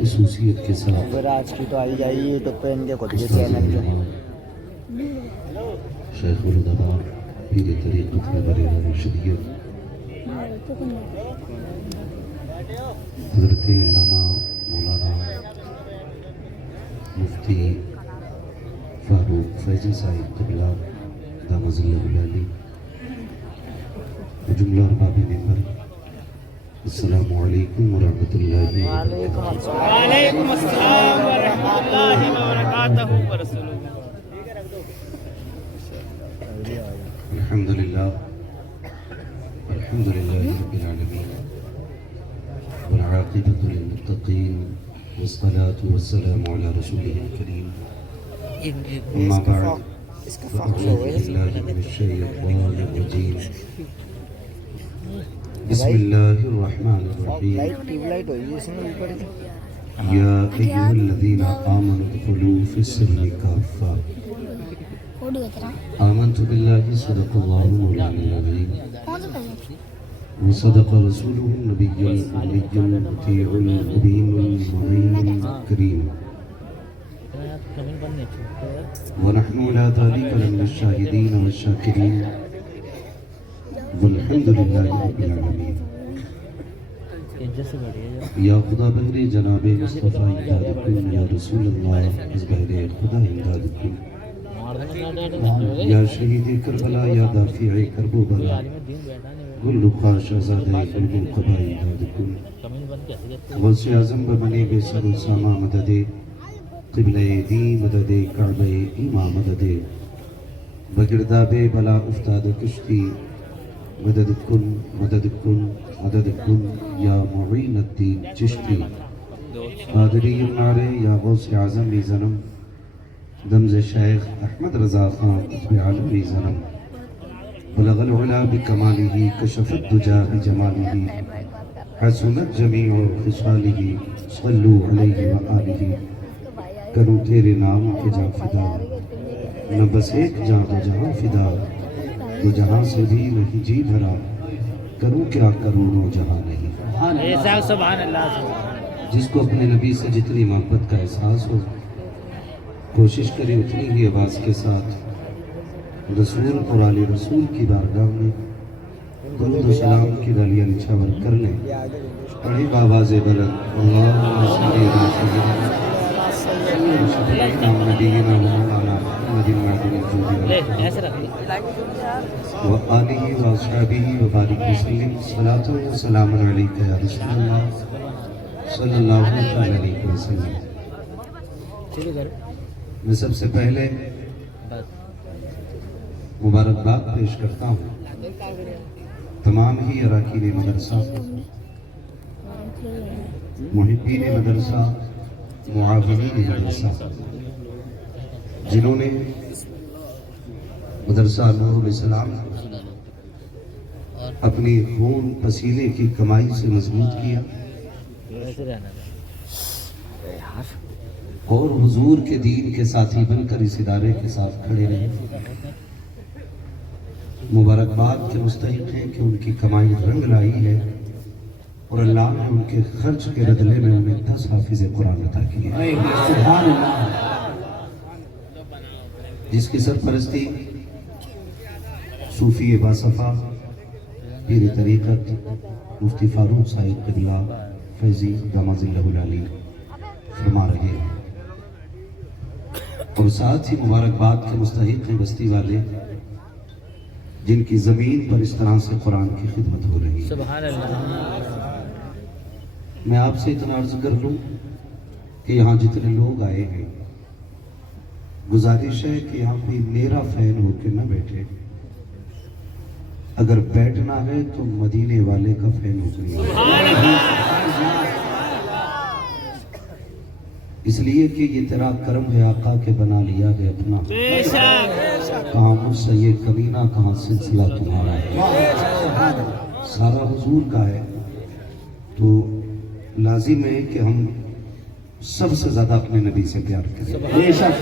خصوصیت کے ساتھ پھر آج کی تو آئی جائے یوٹیوب پہ ان کے خود کے چینل پہ شیخ الادباء پیر طریقت نبریہ رشدیت حضرت علامہ مولانا مفتی فاروق فیضی صاحب قبلہ دامت ظلہ العالی جملہ ارباب ممبر السلام علیکم ورحمۃ اللہ وبرکاتہ۔ وعلیکم السلام ورحمۃ اللہ وبرکاتہ ورسولہ۔ الحمدللہ الحمدللہ رب العالمین والعاقبۃ للمتقین والصلاة والسلام علی رسولہ الکریم اما بعد فاعوذ باللہ من الشیطان الرجیم بسم اللہ الرحمن الرحیم ٹیوب لائٹ ہوئی اس میں اوپر یا ایھا الذین آمنوا ادخلوا فی السلم کافہ آمنت باللہ صدق اللہ مولانا العظیم وصدق رسوله النبي الأمي المطيع المبين المعين الكريم ونحن على ذلك لمن الشاهدين والشاكرين والحمد لله رب العالمين۔ یا خدا بہر جناب مصطفیٰ امداد کن، یا رسول اللہ از بہر خدا امداد کن، یا شہید کربلا، یا دافع کرب و بلا، گل رخا شہزادہ قلب القبا امداد کن، غوث اعظم بمنے بے سر و ساما مدد، قبلہ دی مدد، کعبہ ایما مدد، بگرداب بلا افتاد کشتی، مدد کن مدد کن مدد کن یا معین الدین چشتی، قادری النارے یا غوث اعظم بھی زنم، دمز شیخ احمد رضا خان قطب عالم بھی زنم، بلغ العلا بکمالہ کشف الدجا بجمالہ، حسنت جمیع خصالہ صلو علیہ وآلہ، کروں تیرے نام کے جہاں فدا، نہ بس ایک جہاں تو جہاں فدا، تو جہاں سے بھی نہیں جی بھرا، کروں کیا کروڑوں جہاں نہیں۔ سبحان اللہ۔ جس کو اپنے نبی سے جتنی محبت کا احساس ہو، کوشش کرے اتنی ہی آواز کے ساتھ رسول اور آل رسول کی بارگاہ میں درود و سلام کی ڈالیاں نچھاور کر لیں، پڑھیں بآواز بلند اللہم صلی علی سیدنا نبینا مولانا محمد المعدن الجودی وآلہ واصحابہ وبارک وسلم، صلاۃ و سلام علیک یا رسول اللہ صلی اللہ علیہ وسلم۔ میں سب سے پہلے مبارکباد پیش کرتا ہوں تمام ہی اراکین مدرسہ، محبین مدرسہ، معاونین مدرسہ، جنہوں نے مدرسہ نور الاسلام اپنی خون پسینے کی کمائی سے مضبوط کیا اور حضور کے دین کے ساتھی بن کر اس ادارے کے ساتھ کھڑے رہے۔ مبارکباد کے مستحق ہیں کہ ان کی کمائی رنگ لائی ہے اور اللہ نے ان کے خرچ کے بدلے میں انہیں 10 حافظ قرآن عطا کیے۔ سبحان اللہ۔ جس کی سرپرستی صوفی باصفا پیر طریقت مفتی فاروق صاحب قبلہ فیضی دامت ظلہ العالی فرما رہے ہیں، اور ساتھ ہی مبارکباد کے مستحق ہیں بستی والے جن کی زمین پر اس طرح سے قرآن کی خدمت ہو رہی ہے۔ سبحان اللہ۔ میں آپ سے اتنا عرض کر لوں کہ یہاں جتنے لوگ آئے ہیں، گزارش ہے کہ یہاں کوئی میرا فین ہو کے نہ بیٹھے۔ اگر بیٹھنا ہے تو مدینے والے کا فین ہو جائے، اس لیے کہ یہ تیرا کرم ہے آقا کے بنا لیا ہے اپنا، بے شک کہاں مجھ سے یہ کمینہ کہاں سلسلہ تمہارا ہے، سارا حضور کا ہے، تو لازم ہے کہ ہم سب سے زیادہ اپنے نبی سے پیار کریں۔ بے شک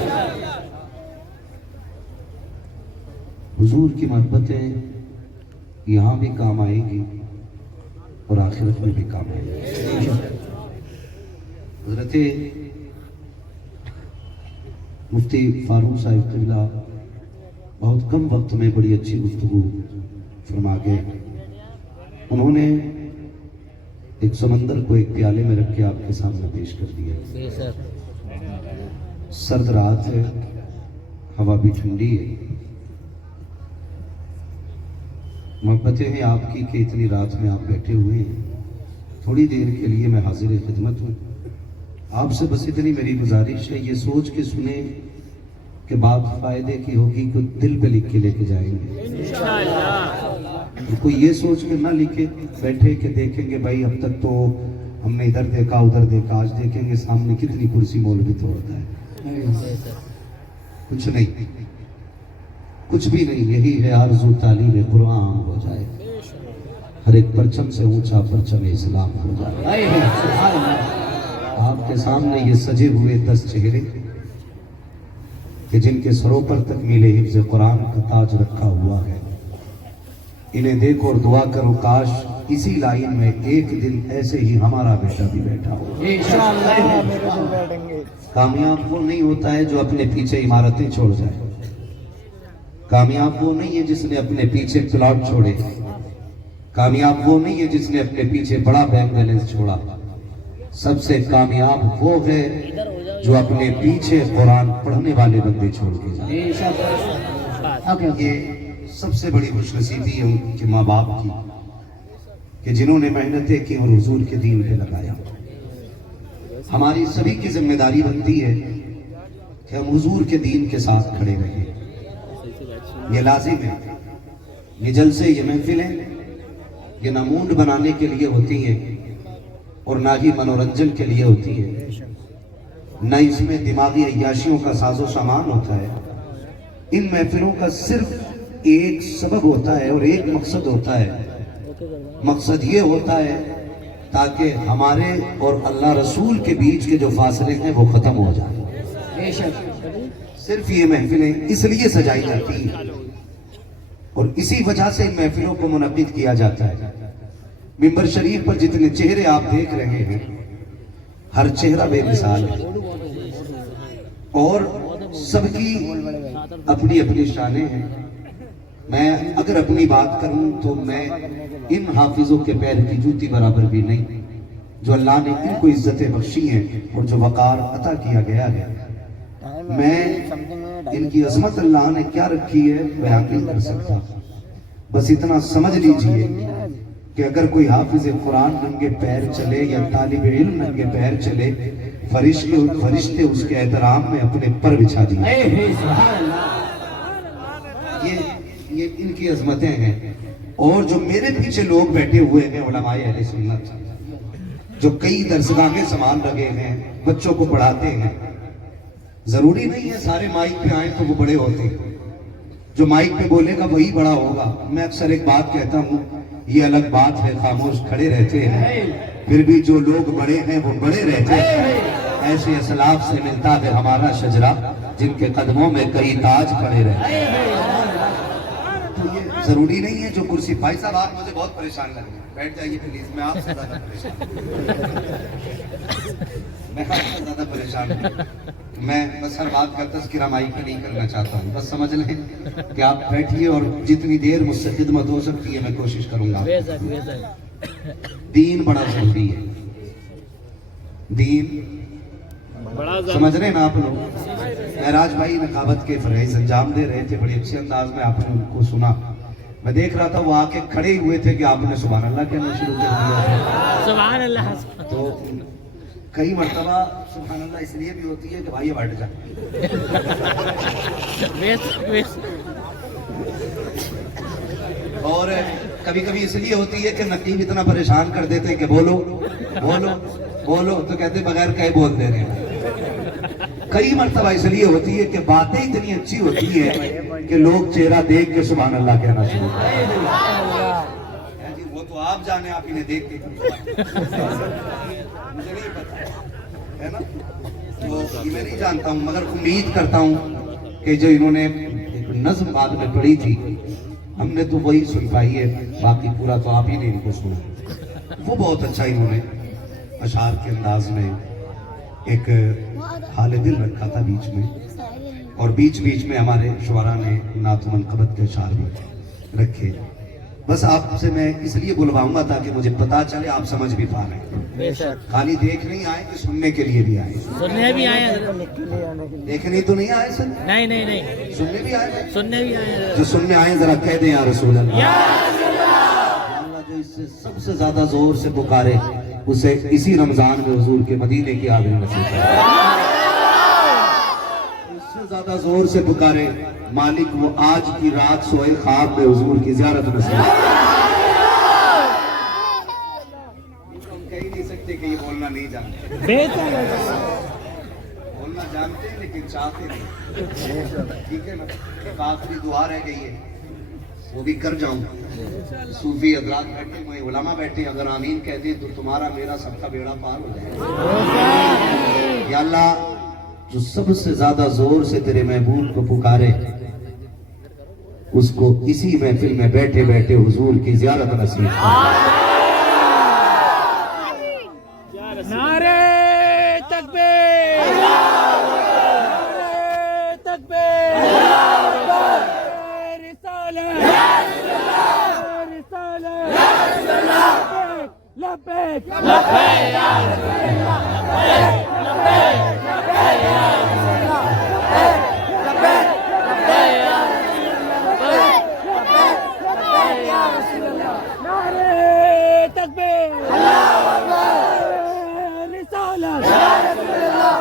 حضور کی محبتیں یہاں بھی کام آئے گی اور آخرت میں بھی کام آئے گی۔ حضرت مفتی فاروق صاحب قبلہ بہت کم وقت میں بڑی اچھی گفتگو فرما گئے۔ انہوں نے ایک سمندر کو ایک پیالے میں رکھ کے آپ کے سامنے پیش کر دیا۔ سرد رات ہے، ہوا بھی ٹھنڈی ہے، محبتیں ہیں آپ کی کہ اتنی رات میں آپ بیٹھے ہوئے ہیں، تھوڑی دیر کے لیے میں حاضر خدمت ہوں۔ آپ سے بس اتنی میری گزارش ہے، یہ سوچ کے سنیں کہ بات فائدے کی ہوگی، کوئی دل پہ لکھ کے لے کے جائیں گے، کوئی یہ سوچ کے نہ لکھے بیٹھے کہ دیکھیں گے بھائی اب تک تو ہم نے ادھر دیکھا ادھر دیکھا، آج دیکھیں گے سامنے کتنی کرسی مولوی توڑتا ہے۔ کچھ نہیں، کچھ بھی نہیں، یہی ہے آرزو تعلیم قرآن ہو جائے، ہر ایک پرچم سے اونچا پرچم اسلام ہو جائے۔ آپ کے سامنے یہ سجے ہوئے 10 چہرے کہ جن کے سروں پر تکمیل حفظ قرآن کا تاج رکھا ہوا ہے، انہیں دیکھو اور دعا کرو کاش اسی لائن میں ایک دن ایسے ہی ہمارا بیٹا بھی بیٹھا ہو۔ انشاءاللہ میرے دل بیٹھیں گے۔ کامیاب وہ نہیں ہوتا ہے جو اپنے پیچھے عمارتیں چھوڑ جائے، کامیاب وہ نہیں ہے جس نے اپنے پیچھے پلاٹ چھوڑے، کامیاب وہ نہیں ہے جس نے اپنے پیچھے بڑا بینک بیلنس چھوڑا، سب سے کامیاب وہ ہے جو اپنے پیچھے قرآن پڑھنے والے بندے چھوڑ کے جائے۔ یہ سب سے بڑی خوش نصیبی ہے ان کے ماں باپ کی کہ جنہوں نے محنتیں کی اور حضور کے دین پہ لگایا۔ ہماری سبھی کی ذمہ داری بنتی ہے کہ ہم حضور کے دین کے ساتھ کھڑے رہیں، یہ لازم ہے۔ یہ جلسے، یہ محفلیں، یہ نہ موڈ بنانے کے لیے ہوتی ہیں اور نہ ہی منورنجن کے لیے ہوتی ہے، نہ اس میں دماغی عیاشیوں کا ساز و سامان ہوتا ہے۔ ان محفلوں کا صرف ایک سبب ہوتا ہے اور ایک مقصد ہوتا ہے، مقصد یہ ہوتا ہے تاکہ ہمارے اور اللہ رسول کے بیچ کے جو فاصلے ہیں وہ ختم ہو جائیں۔ صرف یہ محفلیں اس لیے سجائی جاتی ہیں اور اسی وجہ سے ان محفلوں کو منعقد کیا جاتا ہے۔ منبر شریف پر جتنے چہرے آپ دیکھ رہے ہیں، ہر چہرہ بے مثال ہے اور سب کی اپنی اپنی شانیں ہیں۔ میں اگر اپنی بات کروں تو میں ان حافظوں کے پیر کی جوتی برابر بھی نہیں جو اللہ نے ان کو عزتیں بخشی ہیں اور جو وقار عطا کیا گیا ہے۔ میں ان کی عظمت اللہ نے کیا رکھی ہے بیان نہیں کر سکتا، بس اتنا سمجھ لیجئے کہ اگر کوئی حافظ قرآن ننگے پیر چلے یا طالب علم ننگے پیر چلے، فرشتے اس کے احترام میں اپنے پر بچھا دیں۔ یہ ان کی عظمتیں ہیں۔ اور جو میرے پیچھے لوگ بیٹھے ہوئے ہیں علماء اہل سنت، جو کئی درسگاہیں سنبھال رہے ہیں، بچوں کو پڑھاتے ہیں، ضروری نہیں ہے سارے مائک پہ آئیں تو وہ بڑے ہوتے ہیں، جو مائک پہ بولے گا وہی بڑا ہوگا۔ میں اکثر ایک بات کہتا ہوں، یہ الگ بات ہے خاموش کھڑے رہتے ہیں، پھر بھی جو لوگ بڑے ہیں وہ بڑے رہتے ہیں۔ ایسے اسلاف سے ملتا ہے ہمارا شجرہ جن کے قدموں میں کئی تاج کھڑے رہتے ہیں۔ تو یہ ضروری نہیں ہے جو کرسی، بھائی صاحب آپ مجھے بہت پریشان لگ رہے ہیں، بیٹھ جائیے پلیز، میں آپ سے زیادہ پریشان ہوں۔ میں بس ہر بات کا تذکرہ مائک پہ نہیں کرنا چاہتا ہوں، بس سمجھ لیں کہ آپ بیٹھیے اور جتنی دیر مجھ سے خدمت ہو سکتی ہے میں کوشش کروں گا۔ دین بڑا ضروری ہے، دین سمجھ رہے ہیں نا آپ لوگ۔ معراج بھائی نقابت کے فرائض انجام دے رہے تھے، بڑے اچھے انداز میں آپ نے ان کو سنا۔ میں دیکھ رہا تھا وہ آ کے کھڑے ہوئے تھے کہ آپ نے سبحان اللہ کہنا شروع کر دیا۔ سبحان اللہ۔ تو کئی مرتبہ سبحان اللہ اس لیے بھی ہوتی ہے کہ بھائی ہٹ جائے۔ اور کبھی کبھی اس لیے ہوتی ہے کہ نقیب اتنا پریشان کر دیتے ہیں کہ بولو بولو بولو، تو کہتے بغیر کہے بول دے رہے ہیں۔ کئی مرتبہ اس لیے ہوتی ہے کہ باتیں اتنی اچھی ہوتی ہیں کہ لوگ چہرہ دیکھ کے سبحان اللہ کہنا شروع کرتے ہیں۔ جی وہ تو آپ جانے، آپ انہیں دیکھ کے مجھے نہیں پتا ہے نا، تو میں نہیں جانتا ہوں، مگر امید کرتا ہوں کہ جو انہوں نے ایک نظم بعد میں پڑھی تھی، ہم نے تو وہی سن پائی ہے، باقی پورا تو آپ ہی نے ان کو سنا۔ وہ بہت اچھا انہوں نے اشعار کے انداز میں ایک حال دل رکھا تھا بیچ میں، اور بیچ بیچ میں ہمارے شعراء نے نعت و منقبت کے اشعار بھی رکھے۔ بس آپ سے میں اس لیے بلواؤں گا تاکہ مجھے پتا چلے آپ سمجھ بھی پا رہے ہیں، خالی دیکھ نہیں آئے کہ سننے کے لیے بھی آئے۔ سننے بھی آئے، دیکھنے تو نہیں آئے سر؟ نہیں نہیں نہیں، سننے بھی آئے؟ سننے بھی آئے۔ جو سننے آئے ذرا کہہ دیں یا رسول اللہ، اللہ جو اس سے سب سے زیادہ زور سے پکارے اسے اسی رمضان میں حضور کے مدینے کی حاضری نصیب کرے۔ اس سے زیادہ زور سے پکارے مالک وہ آج کی رات سوئے خواب میں حضور کی زیارت نصیب کرے۔ ہم کہہ ہی نہیں سکتے کہ یہ بولنا نہیں جانتے، بولنا جانتے ہیں لیکن چاہتے نہیں۔ ٹھیک ہے نا، ایک آخری دعا رہ گئی ہے، وہ بھی کر جاؤں۔ صوفی حضرات بیٹھے ہوئے، علماء بیٹھے، اگر آمین کہہ دیں تو تمہارا میرا سب کا بیڑا پار ہو جائے گا۔ یا اللہ جو سب سے زیادہ زور سے تیرے محبوب کو پکارے اس کو اسی محفل میں بیٹھے بیٹھے حضور کی زیارت نصیب کرے۔ نعرے تکبیر، نعرے تکبیر، رسالت، لبیک لبیک یا رسول اللہ، لبیک لبیک یا رسول اللہ، لبیک لبیک یا رسول اللہ، نعرے تکبیر، اللہ اکبر، رسالت یا رسول اللہ،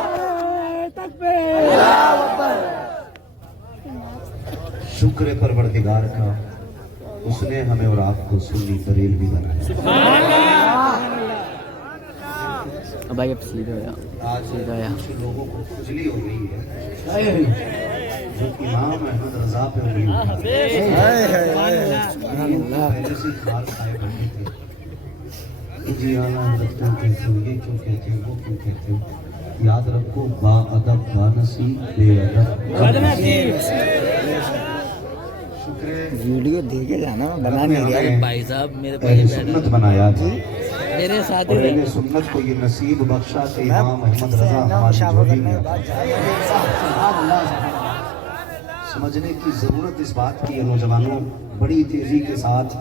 تکبیر، اللہ اکبر۔ شکر پروردگار کا، اس نے ہمیں اور آپ کو سنی بریل بھی بنایا۔ بھائی اب سیدھا ہو جا، آج سیدھا یا کچھ لوگوں کو کھجلی ہو رہی ہے جو امام احمد رضا پہ ہوئی پہلے سے کھال کھائے بیٹھے تھے، جی آنا حضرت کیوں کہتے ہو، یہ کیوں کہتے ہو، وہ کیوں کہتے ہو، یاد رکھو با ادب با نصیب، بے ادب ویڈیو دیکھے جانا بنا نہیں رہا بھائی صاحب میرے اہل سنت بنایا تھا، میرے ساتھ اور اہل سنت کو یہ نصیب بخشا کہ امام احمد رضا ہماری جھولی میں سمجھنے کی ضرورت اس بات کی ہے نوجوانوں، بڑی تیزی کے ساتھ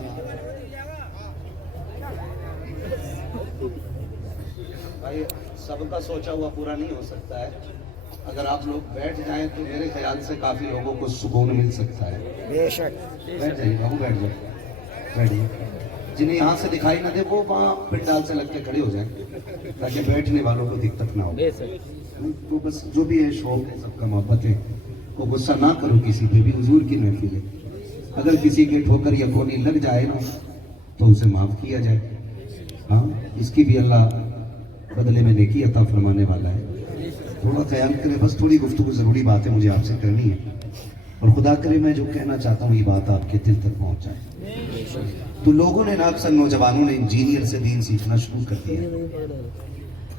بھائی سب کا سوچا ہوا پورا نہیں ہو سکتا ہے، اگر آپ لوگ بیٹھ جائیں تو میرے خیال سے کافی لوگوں کو سکون مل سکتا ہے۔ بے شک بیٹھ جائیے بابو، بیٹھ جائیے، بیٹھیے، جنہیں یہاں سے دکھائی نہ دے وہ وہاں پنڈال سے لگ کے کھڑے ہو جائیں تاکہ بیٹھنے والوں کو دقت نہ ہو۔ تو بس جو بھی ہے شوق ہے سب کا، محبت ہے، کو غصہ نہ کرو کسی پہ بھی، حضور کی محفل ہے، اگر کسی کے ٹھوکر یا کونی لگ جائے نا تو اسے معاف کیا جائے، ہاں اس کی بھی اللہ بدلے میں نیکی عطا فرمانے والا ہے۔ تھوڑا خیال کریں، بس تھوڑی گفتگو ضروری بات ہے مجھے آپ سے کرنی ہے، اور خدا کرے میں جو کہنا چاہتا ہوں یہ بات آپ کے دل تک پہنچ جائے۔ تو لوگوں نے نا اکثر نوجوانوں نے انجینئر سے دین سیکھنا شروع کر دیا،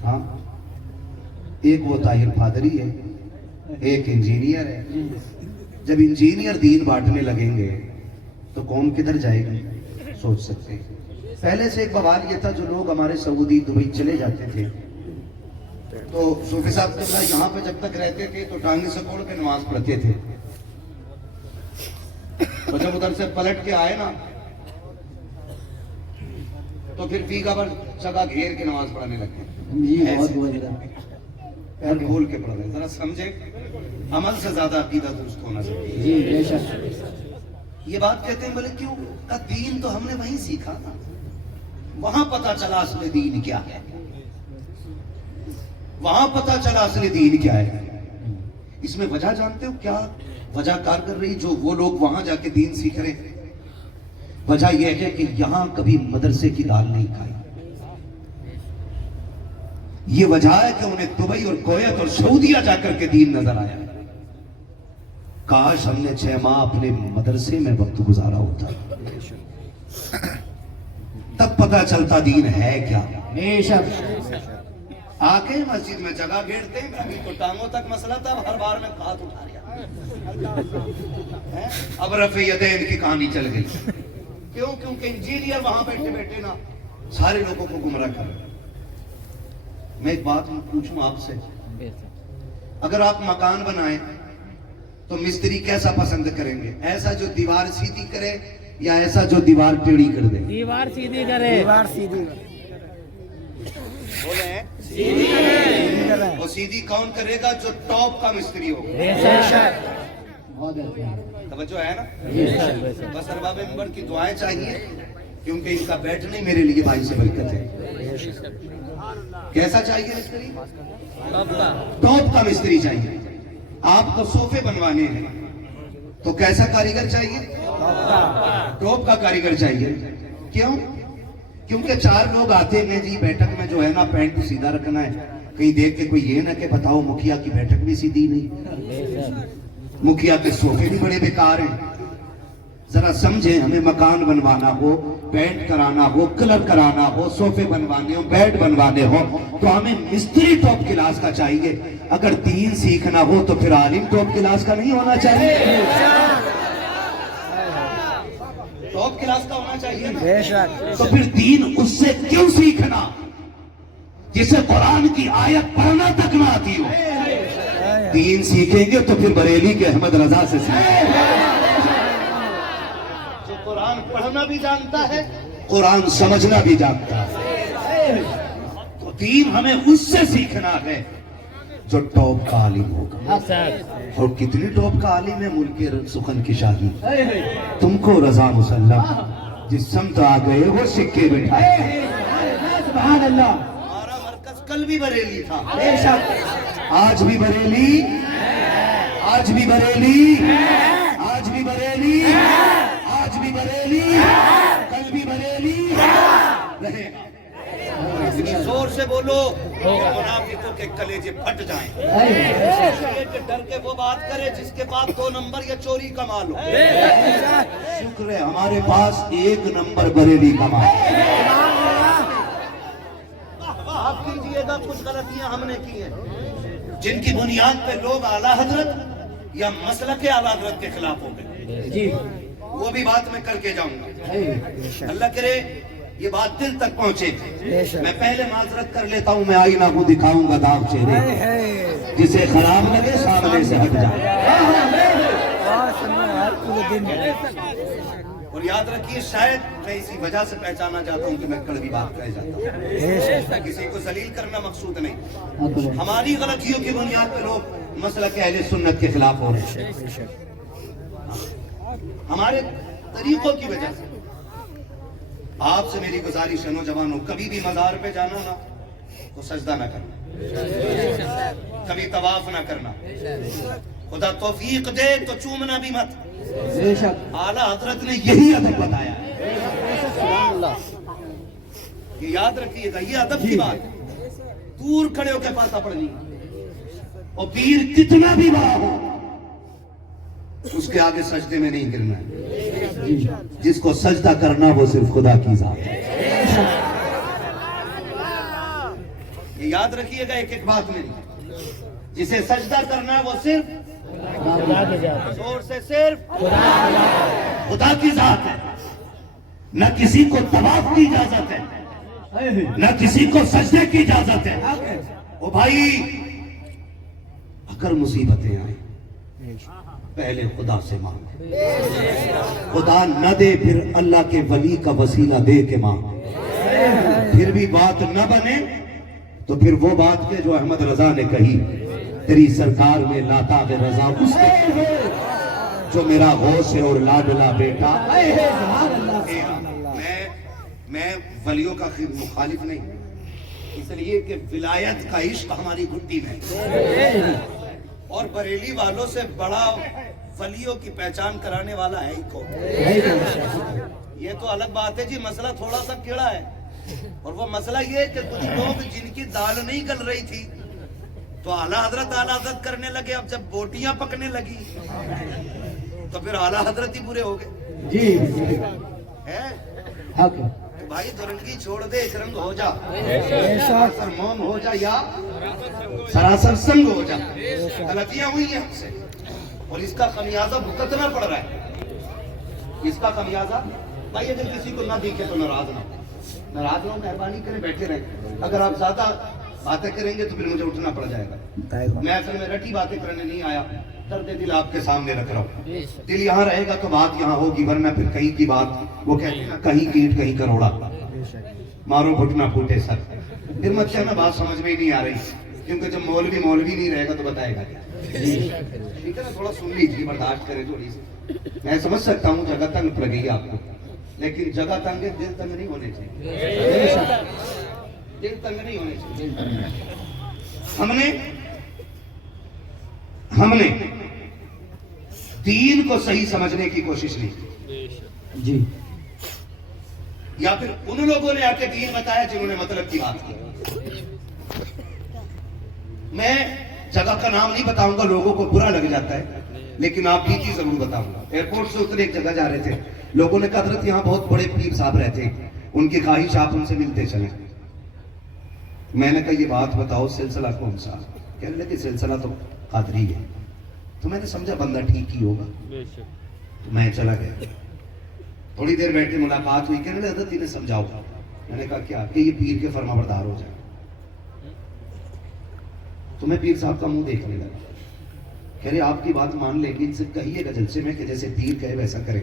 ہاں ایک وہ طاہر پادری ہے، ایک انجینئر ہے۔ جب انجینئر دین بانٹنے لگیں گے تو قوم کدھر جائے گی، سوچ سکتے ہیں۔ پہلے سے ایک بوال یہ تھا، جو لوگ ہمارے سعودی دبئی چلے جاتے تھے تو صوفی صاحب قبلہ یہاں پہ جب تک رہتے تھے تو ٹانگیں سکوڑ کے نماز پڑھتے تھے، اور جب ادھر سے پلٹ کے آئے نا تو پھر فی خبر جگہ گھیر کے نماز پڑھنے لگے، پیر کھول کے پڑھ رہے۔ ذرا سمجھے، عمل سے زیادہ عقیدہ درست ہونا چاہیے۔ یہ بات کہتے ہیں بولے کیوں، کہ دین تو ہم نے وہیں سیکھا تھا، وہاں پتا چلا اصل دین کیا ہے، وہاں پتا چلا اصل دین کیا ہے۔ اس میں وجہ جانتے ہو کیا وجہ کار کر رہی، جو وہ لوگ وہاں جا کے دین سیکھ رہے ہیں، وجہ یہ ہے کہ یہاں کبھی مدرسے کی دال نہیں کھائی. یہ وجہ ہے کہ انہیں دبئی اور کویت اور سعودیہ جا کر کے دین نظر آیا. کاش ہم نے 6 ماہ اپنے مدرسے میں وقت گزارا ہوتا, تب پتہ چلتا دین ہے کیا. آ کے مسجد میں جگہ گھیرتے ہیں, ابھی تو ٹانگوں تک مسئلہ تھا, ہر بار میں ہاتھ اٹھا لیا. اب رفع یدین کی کہانی چل گئی. کیوں؟ کیونکہ انجینئر وہاں بیٹھے بیٹھے نا سارے لوگوں کو گمراہ کر رہے. میں ایک بات پوچھوں آپ سے, اگر آپ مکان بنائیں تو مستری کیسا پسند کریں گے؟ ایسا جو دیوار سیدھی کرے یا ایسا جو دیوار ٹیڑھی کر دے؟ دیوار سیدھی کرے. دیوار سیدھی بولیں وہ سیدھی کون کرے گا؟ جو ٹاپ کا مستری ہو. توجہ ہے نا. بس ارباب منبر کی دعائیں چاہیے, کیونکہ ان کا بیٹھنا میرے لیے بھائی سے برکت ہے. کیسا چاہیے مستری؟ ٹاپ کا مستری چاہیے. آپ کو صوفے بنوانے ہیں تو کیسا کاریگر چاہیے؟ ٹاپ کا کاریگر چاہیے. کیوں؟ کیونکہ 4 لوگ آتے ہیں جی بیٹھک میں جو ہے نا پینٹ سیدھا رکھنا ہے, کہیں دیکھ کے کوئی یہ نہ کہ بتاؤ مکھیا کی بیٹھک بھی سیدھی نہیں, مکھیا کے صوفے بھی بڑے بیکار ہیں. ذرا سمجھیں, ہمیں مکان بنوانا ہو, پینٹ کرانا ہو, کلر کرانا ہو, صوفے بنوانے ہو, بیڈ بنوانے ہو, تو ہمیں مستری ٹاپ کلاس کا چاہیے. اگر دین سیکھنا ہو تو پھر عالم ٹاپ کلاس کا نہیں ہونا چاہیے, ٹاپ کلاس کا ہونا چاہیے نا. تو پھر دین اس سے کیوں سیکھنا جسے قرآن کی آیت پڑھنا تک نہ آتی ہو؟ دین سیکھیں گے تو پھر بریلی کے احمد رضا سے سیکھیں گے, جو قرآن پڑھنا بھی جانتا ہے, قرآن سمجھنا بھی جانتا ہے. تو دین ہمیں اس سے سیکھنا ہے جو ٹاپ کا عالم ہوگا. اور کتنی ٹاپ کا عالم ہے ملک سخن کی شاہی. تم کو رضا مسلم جس سمت آ گئے وہ سکے بٹھائے. سبحان اللہ. ہمارا مرکز کل بھی بریلی تھا, آج بھی بریلی, آج بھی بریلی, آج بھی بریلی, آج بھی بریلی, کل بھی بریلی رہے گا. زور سے بولو منافقوں کے کلیجے پھٹ جائیں. ڈر کے وہ بات کرے جس کے پاس 2 نمبر یا چوری کا مال ہو. شکر ہے ہمارے پاس 1 نمبر بریلی کا مال. آپ کیجئے گا, کچھ غلطیاں ہم نے کی ہیں جن کی بنیاد پہ لوگ اعلیٰ حضرت یا مسلک اعلیٰ حضرت کے خلاف ہو گئے. وہ بھی بات میں کر کے جاؤں گا. اللہ کرے یہ بات دل تک پہنچے. میں پہلے معذرت کر لیتا ہوں, میں آئینہ کو دکھاؤں گا داغ چہرے, جسے خراب لگے سامنے سے ہٹ جائے. اور یاد رکھیے, شاید میں اسی وجہ سے پہچانا چاہتا ہوں کہ میں کڑوی بات کہہ جاتا ہوں. کسی کو ذلیل کرنا مقصود نہیں. ہماری غلطیوں کی بنیاد پہ لوگ مسلک اہل سنت کے خلاف ہو رہے ہیں, ہمارے طریقوں کی وجہ سے. آپ سے میری گزارش ہے نوجوانوں, کبھی بھی مزار پہ جانا نا تو سجدہ نہ کرنا, کبھی طواف نہ کرنا. خدا توفیق دے تو چومنا بھی مت. اعلیٰ حضرت نے یہی ادب بتایا. یہ یاد رکھیے گا, یہ ادب کی بات ہے. دور کھڑے ہو کے پالتا پڑھنی, اور پیر کتنا بھی بڑا ہو اس کے آگے سجدے میں نہیں گرنا ہے. جس کو سجدہ کرنا وہ صرف خدا کی ذات ہے. یہ یاد رکھیے گا, ایک ایک بات میں, جسے سجدہ کرنا وہ صرف زور سے صرف خدا کی ذات ہے. نہ کسی کو طواف کی اجازت ہے, نہ کسی کو سجدے کی اجازت ہے. او بھائی, اگر مصیبتیں آئیں پہلے خدا سے مانگ. خدا نہ دے پھر اللہ کے ولی کا وسیلہ دے کے مانگ. پھر بھی بات نہ بنے تو پھر وہ بات کے جو احمد رضا نے کہی, تیری سرکار میں لاتا بے رضا اس کے جو میرا غوث ہے اور لاڈلا بیٹا. میں ولیوں کا مخالف نہیں, اس لیے کہ ولایت کا عشق ہماری گھٹی میں, اور بریلی والوں سے بڑا ولیوں کی پہچان کرانے والا ہے ہی کون. یہ تو الگ بات ہے جی، مسئلہ تھوڑا سا کیڑا ہے. اور وہ مسئلہ یہ ہے کہ کچھ لوگ جن کی دال نہیں گل رہی تھی تو اعلیٰ حضرت کرنے لگے. اب جب بوٹیاں پکنے لگی تو پھر اعلیٰ حضرت ہی برے ہو گئے جی ہے. حق تو بھائی دورنگی چھوڑ دے، ایک رنگ ہو جا، ایسا سرمون ہو جا یا سراسر سنگ ہو جا. غلطیاں ہوئی ہیں ہم سے اور اس کا خمیازہ بھگتنا پڑ رہا ہے. اس کا خمیازہ بھائی اگر کسی کو نہ دکھے تو ناراض نہ ہو، مہربانی کریں بیٹھے رہیں. اگر آپ زیادہ باتیں کریں گے تو پھر مجھے اٹھنا پڑ جائے گا. میں اصل میں رٹی باتیں کرنے نہیں آیا، درد دل آپ کے سامنے رکھ رہا ہوں. دل یہاں رہے گا تو بات یہاں ہوگی، ورنہ پھر کہیں کی بات، وہ کہتے ہیں نا کہیں کیٹ کہیں کروڑا، مارو گھٹنا پھوٹے سر. پھر مت کہنا بات سمجھ میں ہی نہیں آ رہی، کیونکہ جب مولوی نہیں رہے گا تو بتائے گا کیا. ٹھیک ہے نا، تھوڑا سن لیجیے، برداشت کریں تھوڑی سی. میں سمجھ سکتا ہوں جگہ تنگ پڑ گئی آپ کو، لیکن جگہ تنگ ہے، دل تنگ نہیں ہونے چاہیے. دل تنگ نہیں ہونے چاہیے. ہم نے دین کو صحیح سمجھنے کی کوشش نہیں کی جی، یا پھر ان لوگوں نے آ کے دین بتایا جنہوں نے مطلب کی بات کی. میں جگہ کا نام نہیں بتاؤں گا، لوگوں کو برا لگ جاتا ہے، لیکن آپ کی چیز ضرور بتاؤں گا. ایئرپورٹ سے اتنے ایک جگہ جا رہے تھے، لوگوں نے کہا حضرت یہاں بہت بڑے پیر صاحب رہتے ہیں، ان کی خواہش آپ ان سے ملتے چلیں. میں نے کہا یہ بات بتاؤ سلسلہ کون سا؟ کہنے لگے سلسلہ تو قادری ہے. تو میں نے سمجھا بندہ ٹھیک ہی ہوگا، تو میں چلا گیا. تھوڑی دیر بیٹھے، ملاقات ہوئی، کہنے لگے حضرت انہیں سمجھاؤ. میں نے کہا کیا؟ کہ یہ پیر کے فرما بردار ہو جائے. تو میں پیر صاحب کا منہ دیکھنے لگا. کہہ رہے آپ کی بات مان لیں گے، ان سے کہیے گا جلسے میں کہ جیسے پیر کہے ویسا کرے.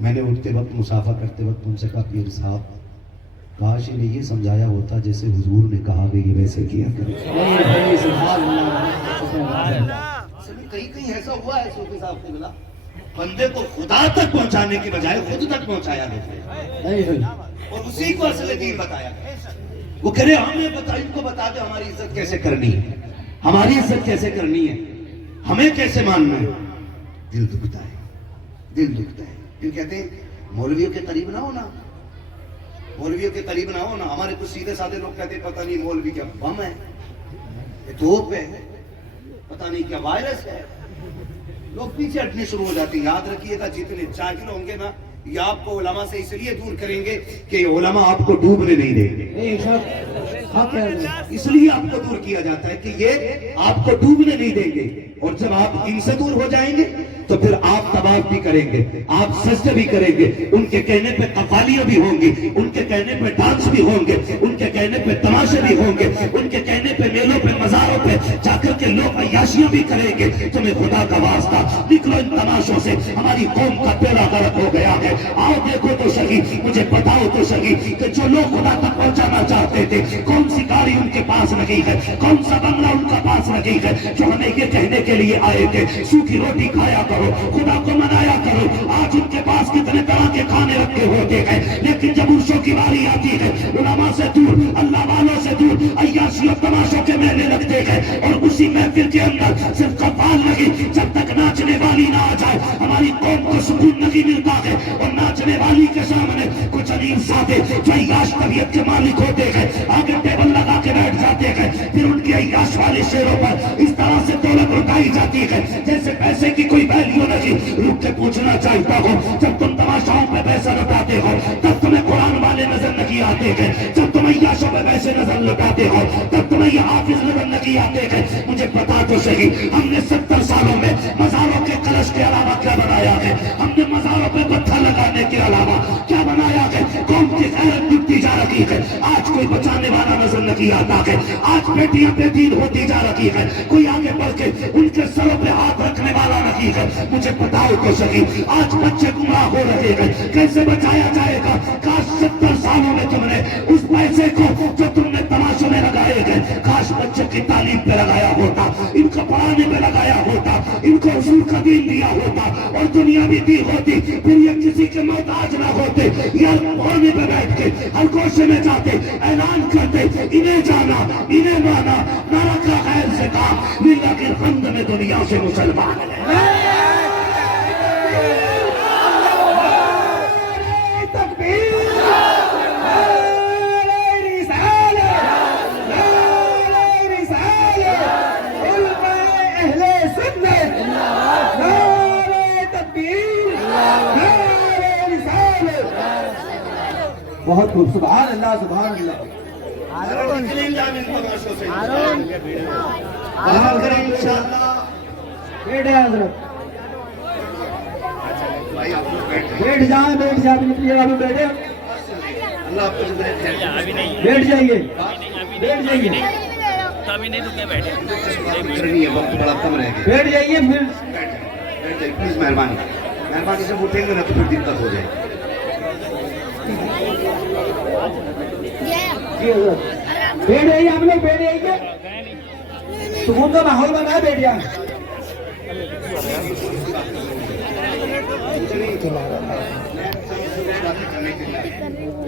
میں نے اٹھتے وقت، مسافہ کرتے وقت ان سے کہا پیر صاحب کاش انہیں یہ سمجھایا ہوتا جیسے حضور نے کہا کہ یہ ویسے کیا کرے. کہیں ایسا ہوا ہے صوفی صاحب کے بلا بندے کو خدا تک پہنچانے کی بجائے خود تک پہنچایا گیا اور اسی کو اصل دین بتایا گیا. وہ کہہ رہے ہمیں بتا، ان کو بتا دے ہماری عزت کیسے کرنی ہے، ہماری عزت کیسے کرنی ہے، ہمیں کیسے ماننا ہے. دل دکھتا ہے، دل دکھتا ہے. پھر کہتے ہیں مولویوں کے قریب نہ ہونا، مولویوں کے قریب نہ ہونا. ہمارے کچھ سیدھے سادے لوگ کہتے ہیں پتہ نہیں مولوی کیا بم ہے، یہ توپ ہے، پتہ نہیں کیا وائرس ہے. لوگ پیچھے ہٹنے شروع ہو جاتے ہیں. یاد رکھیے گا جتنے جاہل ہوں گے نا، یہ آپ کو علماء سے اس لیے دور کریں گے کہ علماء آپ کو ڈوبنے نہیں دیں گے. اس لیے آپ کو دور کیا جاتا ہے کہ یہ آپ کو ڈوبنے نہیں دیں گے. اور جب آپ ان سے دور ہو جائیں گے تو پھر آپ طواف بھی کریں گے، آپ سجدے بھی کریں گے. ان کے کہنے پہ قوالیاں بھی ہوں گی، ان کے کہنے پہ ڈانس بھی ہوں گے، ان کے کہنے پہ تماشے بھی ہوں گے، ان کے کہنے پہ میلوں پہ مزاروں پہ جا کر کے لوگ عیاشیاں بھی کریں گے. تمہیں خدا کا واسطہ نکلو ان تماشوں سے، ہماری قوم کا بیڑا غرق ہو گیا ہے. آؤ دیکھو تو صحیح، مجھے بتاؤ تو صحیح کہ جو لوگ خدا تک پہنچانا چاہتے تھے کون سی گاڑی ان کے پاس لگی ہے، کون سا بنگلہ ان کا پاس لگی ہے، جو ہمیں یہ کہنے کے لیے آئے تھے سوکھی روٹی کھایا کرو، خدا کو منایا کرو. آج ان کے پاس کتنے طرح کے کھانے رکھے ہوتے ہیں، لیکن جب عرشوں کی باری آتی ہے علماء سے دور، اللہ والوں سے دور، عیاشی اور تماشوں کے میلے لگتے ہیں. اور اسی محفل کے اندر صرف قوال لگی، جب تک ناچنے والی نہ آ جائے ہماری قوم کو سکون نہیں ملتا ہے. اور ناچنے والی کے سامنے کچھ عجیب سادے جو عیاش طبیعت کے مالک ہوتے ہیں آگے ٹیبل لگا کے بیٹھ جاتے ہیں. پھر ان کے عیاش والے شیروں پر اس طرح سے دولت لٹائی جاتی ہے جیسے پیسے کی کوئی ویلیو نہیں. رک کے پوچھنا چاہتا ہوں، جب تم تماشاؤں پہ پیسہ لٹاتے ہو تب تمہیں قرآن والے نظر نہیں آتے ہیں، جب تم عیاشوں پہ پیسے نظر لٹاتے ہو تب تمہیں یہ حافظ نظر نہیں آتے ہیں. مجھے پتا تو صحیح، ہم نے 70 سالوں میں مزاروں کے کلش کے علاوہ کیا بنایا ہے، ہم نے مزاروں پہ پتھر لگانے کے علاوہ کیا بنایا ہے. قوم کی غیرت ڈوبتی جا رہی ہے، آج کوئی بچانے والا نظر نہیں آتا ہے. آج بیٹیاں بے دین ہوتی جا رہی ہے، کوئی آگے بڑھ کے ان کے سروں پہ ہاتھ رکھنے والا نہیں ہے. مجھے بتاؤ تو صحیح، آج بچے گمراہ ہو رہے ہیں، کیسے بچایا جائے گا؟ کاش 70 سالوں میں تم نے اس پیسے کو جو تم نے تماشوں میں لگائے گئے کاش بچوں کی تعلیم پہ لگایا ہوتا، ان کو پڑھانے پہ لگایا ہوتا، ان کو حضور کا دین دیا ہوتا اور دنیا بھی دی ہوتی. پھر یہ کسی کے محتاج نہ ہوتے، یا پڑھنے پہ بیٹھ کے ہر گوشے میں جاتے اعلان کرتے انہیں جانا انہیں مانا، نہ رکھا خیر سے کام للہ کے حمد میں دنیا سے مسلمان ہے. بہت خوب، سبحان اللہ سبحان اللہ. بیٹھے حضرت، بیٹھ جائیں بیٹھ جائیں، اپنی جگہ پہ بیٹھے، بیٹھ جائیے بیٹھ جائیے کبھی نہیں رکے بیٹھے. وقت بڑا کم رہ گیا. بیٹھ جائیے پھر. پلیز مہربانی مہربانی سے اٹھیں گے نا تو پھر دقت ہو جائے. جی حضرت بیٹھ جائیے، ہم لوگ بیٹھ جائیے، سکون کا ماحول بنا ہے، بیٹھ جائیں.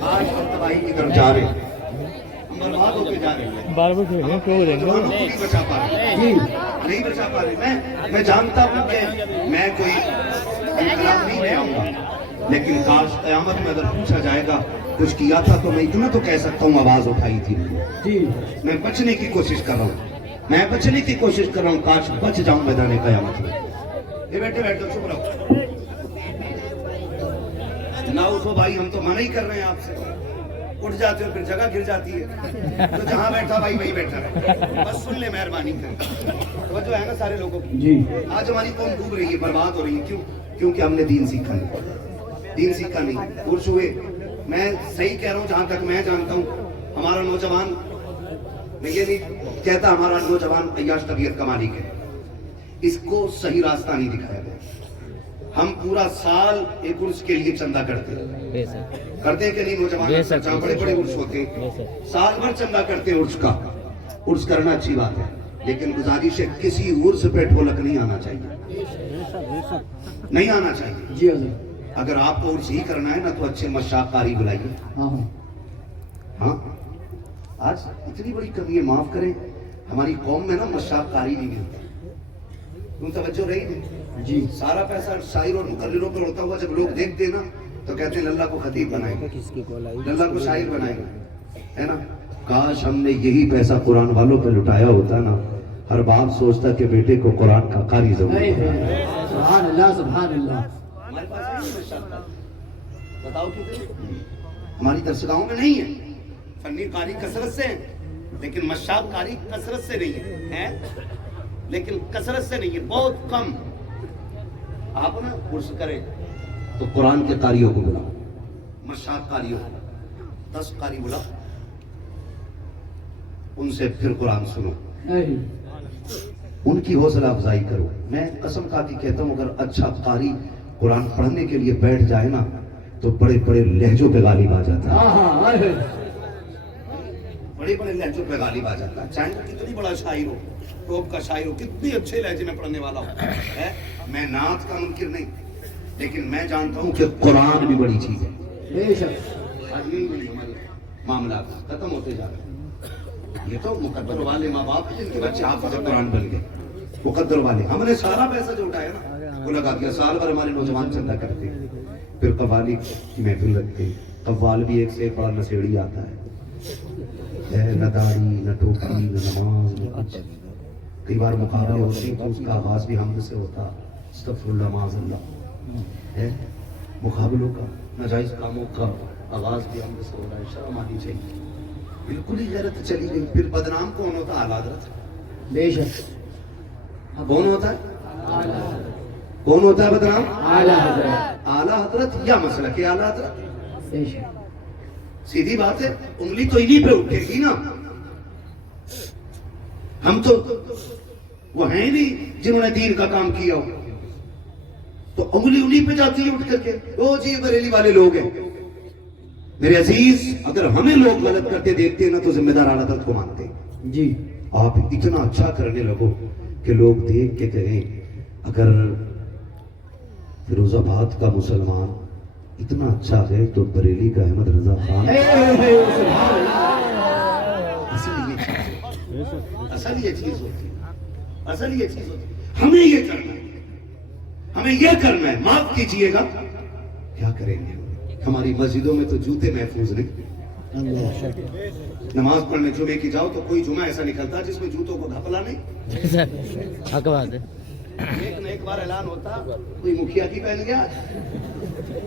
آج ہم تباہی کی طرف جا رہے ہیں، ہم برباد ہوتے جا رہے ہیں. بار بار نہیں بچا پا رہے، جی نہیں بچا پا رہے. میں جانتا ہوں کہ میں کوئی انقلاب نہیں لے آؤں گا، لیکن کاش قیامت میں اگر پوچھا جائے گا کچھ کیا تھا تو میں اتنا تو کہہ سکتا ہوں آواز اٹھائی تھی. جی میں بچنے کی کوشش کر رہا ہوں، میں بچنے کی کوشش کر رہا ہوں، کاش بچ جاؤں میدان قیامت میں. یہ بیٹھے بیٹھے چپ رہو نہ اٹھو بھائی، ہم تو منع ہی کر رہے ہیں آپ سے. اٹھ جاتے ہو پھر جگہ گر جاتی ہے، تو جہاں بیٹھا بھائی وہی بیٹھا رہے. بس سن لے مہربانی کر، توجہ ہے نا سارے لوگوں کی. جی آج ہماری قوم ڈوب رہی ہے، برباد ہو رہی ہے. کیوں؟ کیونکہ ہم نے دین سیکھا نہیں، دین سیکھا نہیں. عرش ہوئے، میں صحیح کہہ رہا ہوں جہاں تک میں جانتا ہوں. ہمارا نوجوان، میں یہ نہیں کہتا ہمارا نوجوان عیاش طبیعت کا مالک ہے، اس کو صحیح راستہ نہیں دکھایا گیا. ہم پورا سال ایک عرس کے لیے چندہ کرتے ہیں کہ نہیں نوجوان؟ جہاں بڑے بڑے عرس ہوتے ہیں سال بھر چندہ کرتے ہیں عرس کا. عرس کرنا اچھی بات ہے، لیکن گزارش ہے کسی عرس پہ ڈھولک نہیں آنا چاہیے، نہیں آنا چاہیے. جی حضرت. اگر آپ کو عرس ہی کرنا ہے نا تو اچھے مشاق قاری بلائیے. ہاں ہاں آج اتنی بڑی کمی ہے، معاف کریں ہماری قوم میں نا مشاق قاری نہیں ملتا. تم توجہ رہی نہیں. جی سارا پیسہ شاعر اور مقرروں پہ اڑتا ہوا جب لوگ دیکھتے نا تو کہتے ہیں اللہ کو خطیب بنائیں گے، اللہ کو شاعر بنائیں گے، ہے نا. کاش ہم نے یہی پیسہ قرآن والوں پہ لٹایا ہوتا نا. ہر باپ سوچتا کہ بیٹے کو قرآن کا قاری ضرور بنائیں. سبحان اللہ سبحان اللہ. ہمارے پاس ہے نہیں مشاق قاری، بتاؤ کتنے؟ ہماری درسگاہوں میں نہیں ہے. فنی قاری کثرت سے ہیں لیکن مشاق قاری کثرت سے نہیں ہے، لیکن کثرت سے نہیں ہے، بہت کم. آپ نا عرس کریں تو قرآن کے قاریوں کو بلاؤ، مشاق قاریوں کو 10 قاری بلاؤ، ان سے پھر قرآن سنو، ان کی حوصلہ افزائی کرو. میں قسم کھا کے کہتا ہوں اگر اچھا قاری قرآن پڑھنے کے لیے بیٹھ جائے نا تو بڑے بڑے لہجوں پہ غالب آ جاتا ہے، بڑے بڑے لہجوں پہ غالب آ جاتا ہے. چاہے تو کتنی بڑا شاعر ہو، ٹوپ کا شاعر ہو، کتنی اچھے لہجے میں پڑھنے والا ہو. میں نعت کا منکر نہیں، لیکن میں جانتا ہوں کہ قرآن بھی بڑی چیز ہے. بے شک. آج یہی نہیں ہمارے معاملات ختم ہوتے جا رہے ہیں. یہ تو مقدر والے ماں باپ جن کے بچے حافظ قرآن بن گئے، مقدر والے. ہم نے سارا پیسہ جو اٹھایا نا وہ لگا دیا. سال بھر ہمارے نوجوان چندہ کرتے ہیں، پھر قوالی کی محفل رکھتے ہیں. قوال بھی ایک سے ایک بڑا نشیڑی آتا ہے، نہ داڑھی نہ ٹوپی نہ نماز نہ کچھ. کئی بار مقابلے ہوتے ہیں تو اس کا آغاز بھی حمد سے ہوتا، استغفر اللہ معاذ اللہ. ہے مقابلوں کا ناجائز کاموں کا آغاز بھی حمد سے ہو رہا ہے. شرم آنی چاہیے. بالکل ہی غیرت چلی گئی. پھر بدنام کون ہوتا؟ اعلیٰ حضرت. بے شک. کون ہوتا ہے؟ کون ہوتا ہے بدنام؟ اعلیٰ حضرت. اعلیٰ حضرت یا مسلک اعلیٰ حضرت. بے شک. سیدھی بات ہے، انگلی تو انہی پہ اٹھے گی نا. ہم تو وہ ہیں نہیں جنہوں نے دین کا کام کیا ہو، تو انگلی انہی پہ جاتی ہے اٹھ کر کے. او جی بریلی والے لوگ ہیں. میرے عزیز اگر ہمیں لوگ غلط کرتے دیکھتے ہیں نا تو ذمہ دار اعلیٰ حضرت کو مانتے ہیں. جی آپ اتنا اچھا کرنے لگو کہ لوگ دیکھ کے کہیں اگر فیروز آباد کا مسلمان اتنا اچھا ہے تو بریلی کا احمد رضا خان. اصل یہ چیز ہوتی ہے، اصل یہ چیز ہوتی ہے. ہمیں یہ کرنا ہے، ہمیں یہ کرنا ہے. معاف کیجئے گا کیا کریں گے؟ ہماری مسجدوں میں تو جوتے محفوظ نہیں. نماز پڑھنے جمعے کی جاؤ تو کوئی جمعہ ایسا نکلتا جس میں جوتوں کو گھپلا نہیں. حق بات ہے. ایک نہ ایک بار اعلان ہوتا کوئی مکھیا کی پہن گیا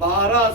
12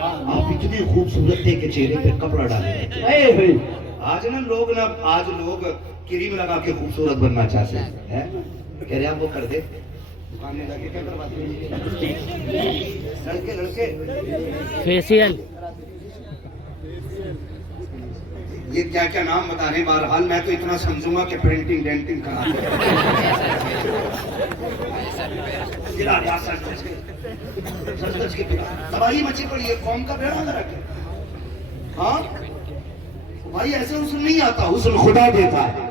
آپ اتنے خوبصورت تھے کہ چہرے پہ کپڑا ڈالے رہتے اے بھائی آج لوگ کریم لگا کے خوبصورت بننا چاہتے ہیں کہہ رہے آپ وہ کر دے دکان میں لگے کیا کرواتے ہیں لڑکے فیشیل یہ کیا کیا نام بتا رہے ہیں بہرحال میں تو اتنا سمجھوں گا کہ پرنٹنگ ڈینٹنگ کرا تباہی مچی پڑی ہے قوم کا بیڑا غرق ہے ہاں بھائی ایسے حسن نہیں آتا حسن خدا دیتا ہے